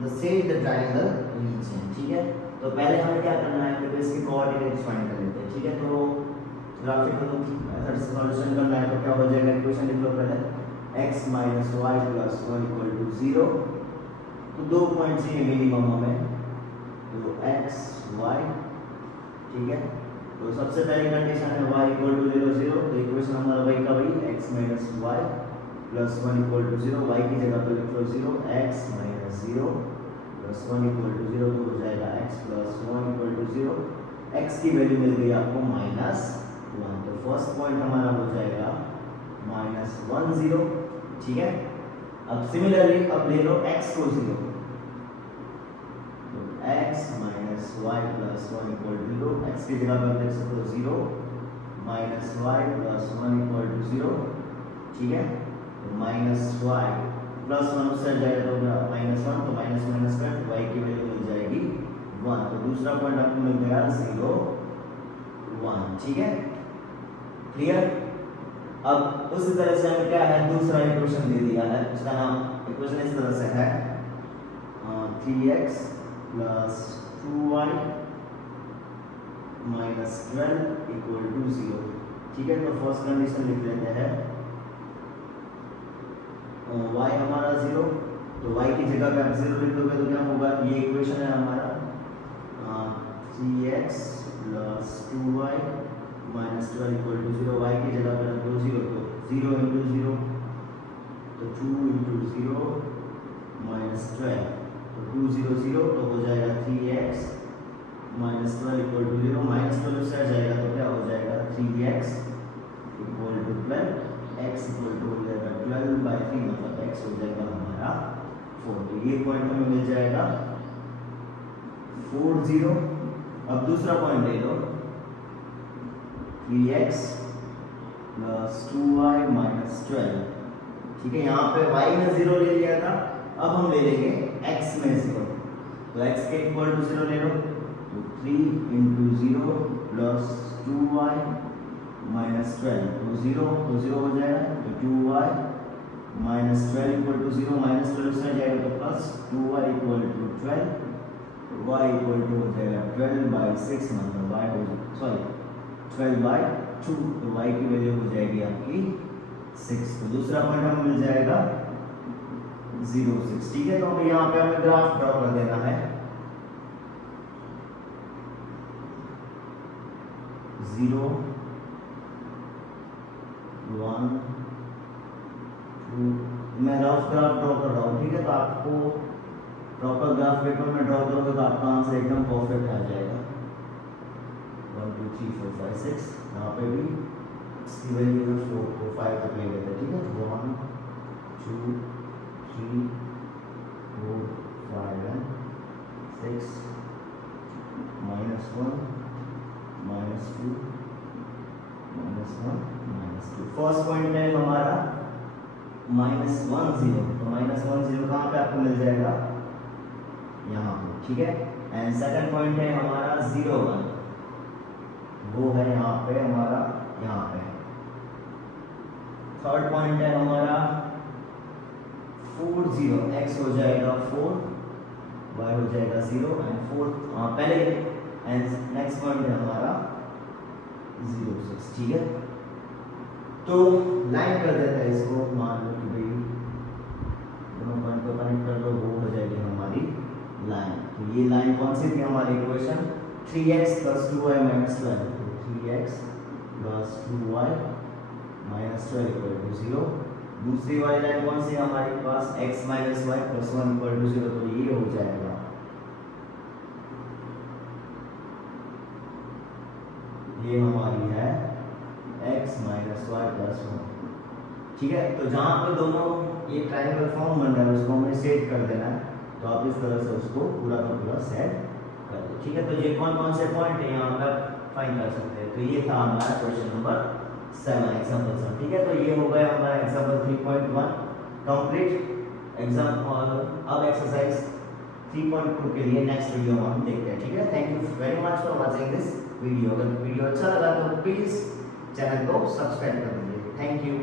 the say the triangle region, ठीक है। तो पहले हमें क्या करना है, तो इसके कोऑर्डिनेट्स फाइंड कर लेते हैं, ठीक है। तो ग्राफिकल मेथड से सॉल्यूशन करना है तो क्या हो जाएगा, इक्वेशन लिख लो पहले, x - y + 1 = 0। तो 2 पॉइंट चाहिए मिनिमम हमें, तो x y, ठीक है। तो सबसे पहली कंडीशन है y = 0 0। तो इक्वेशन हमारा वही का वही, x - y + 1 = 0, y की जगह पे लिख लो 0, x - 0 + 1 = 0। तो हो जाएगा x + 1 = 0। x की वैल्यू मिल गई आपको -1। तो फर्स्ट पॉइंट हमारा हो जाएगा -1 0, ठीक है। अब सिमिलरली अब ले लो x को 0, तो x - y + 1 = 0। x की जगह पर देख सकते हो 0 - y + 1 = 0, ठीक है। तो -y + 1 उससे जाएगा तो -1, तो माइनस कर, y की वैल्यू मिल जाएगी 1। तो दूसरा पॉइंट आपको मिल गया 0 1, ठीक है, क्लियर। अब उसी तरह से हमें क्या है, दूसरा इक्वेशन दे दिया है, उसका नाम इक्वेशन इस तरह से है 3x + 2y - 12 = 0, ठीक है। तो फर्स्ट कंडीशन लिख लेते हैं, y हमारा 0, तो y की जगह पे आप 0 लिख दोगे तो क्या होगा, ये इक्वेशन है हमारा 3x + 2y - 12 = 0। y की जगह पे रख दो 0, तो 0 × 0, तो 2 × 0 - 12, तो 2 0 0, तो हो जाएगा 3x - 12 = 0। -12 से आ जाएगा तो क्या हो जाएगा, 3x = 12, x = हो जाएगा 12/3, मतलब x हो जाएगा हमारा 4। तो ये पॉइंट हमें मिल जाएगा 4 0। अब दूसरा पॉइंट ले लो, 3x + 2y - 12, ठीक है। यहाँ पे y में 0 ले लिया था, अब हम ले लेंगे x में 0, तो x के इक्वल टू 0 ले लो, तो 3 × 0 + 2y - 12, तो 0 हो जाएगा, तो 2y - 12 = 0, -12 से जाएगा तो प्लस 2y = 12, y = हो जाएगा 12/6, मतलब y हो 12/2, तो y की वैल्यू हो जाएगी आपकी 6। तो दूसरा पॉइंट हमें मिल जाएगा 0 6, ठीक है। तो हमें यहाँ पे हमें ग्राफ ड्रॉ कर देना है, 0 1 2, मैं रफ ग्राफ ड्रॉ कर रहा हूँ, ठीक है। तो आपको प्रॉपर ग्राफ पेपर में ड्रॉ करोगे तो आपका आंसर एकदम परफेक्ट आ जाएगा। 1 2 3 4 5 6, यहाँ पे भी इसकी वैल्यू 4 को 5 तक ले लेते हैं, ठीक है। 1 2 3 4 5 and 6 -1 -2 -1 -2। फर्स्ट पॉइंट है हमारा -1 0, तो -1 0 कहाँ पे आपको मिल जाएगा, यहाँ पे, ठीक है। एंड सेकंड पॉइंट है हमारा 0 1, वो है यहाँ पे हमारा, यहाँ पे। थर्ड पॉइंट है हमारा 4 0, x हो जाएगा 4, y हो जाएगा 0 एंड फोर्थ पहले, एंड नेक्स्ट पॉइंट है हमारा 0 6, ठीक है। तो लाइन कर देता है इसको, मान लो कि भाई दोनों पॉइंट को कनेक्ट कर दो, वो हो जाएगी हमारी लाइन। तो ये लाइन कौन सी थी हमारी इक्वेशन, 3x + 2y - 12, तो 3x + 2y - 12 = 0। दूसरी वाली लाइन कौन सी है हमारे पास, x - y + 1 = 0, तो ये हो जाएगा, ये हमारी है x - y + 1, ठीक है। तो जहां पे दोनों ये ट्रायंगल फॉर्म बन रहा है उसको हमें सेट कर देना है, तो आप इस तरह से उसको पूरा का पूरा सेट कर दो, ठीक है। तो ये कौन कौन से पॉइंट है यहाँ पर फाइंड कर सकते हैं। तो ये था हमारा क्वेश्चन नंबर 7 एग्जांपल 7, ठीक है। तो ये हो गया हमारा एग्जांपल 3.1 कंप्लीट एग्जाम। और अब एक्सरसाइज 3.2 के लिए नेक्स्ट वीडियो में हम देखते हैं, ठीक है। Thank you very much for watching this video. अगर वीडियो अच्छा लगा तो प्लीज चैनल को सब्सक्राइब कर दीजिए। Thank you.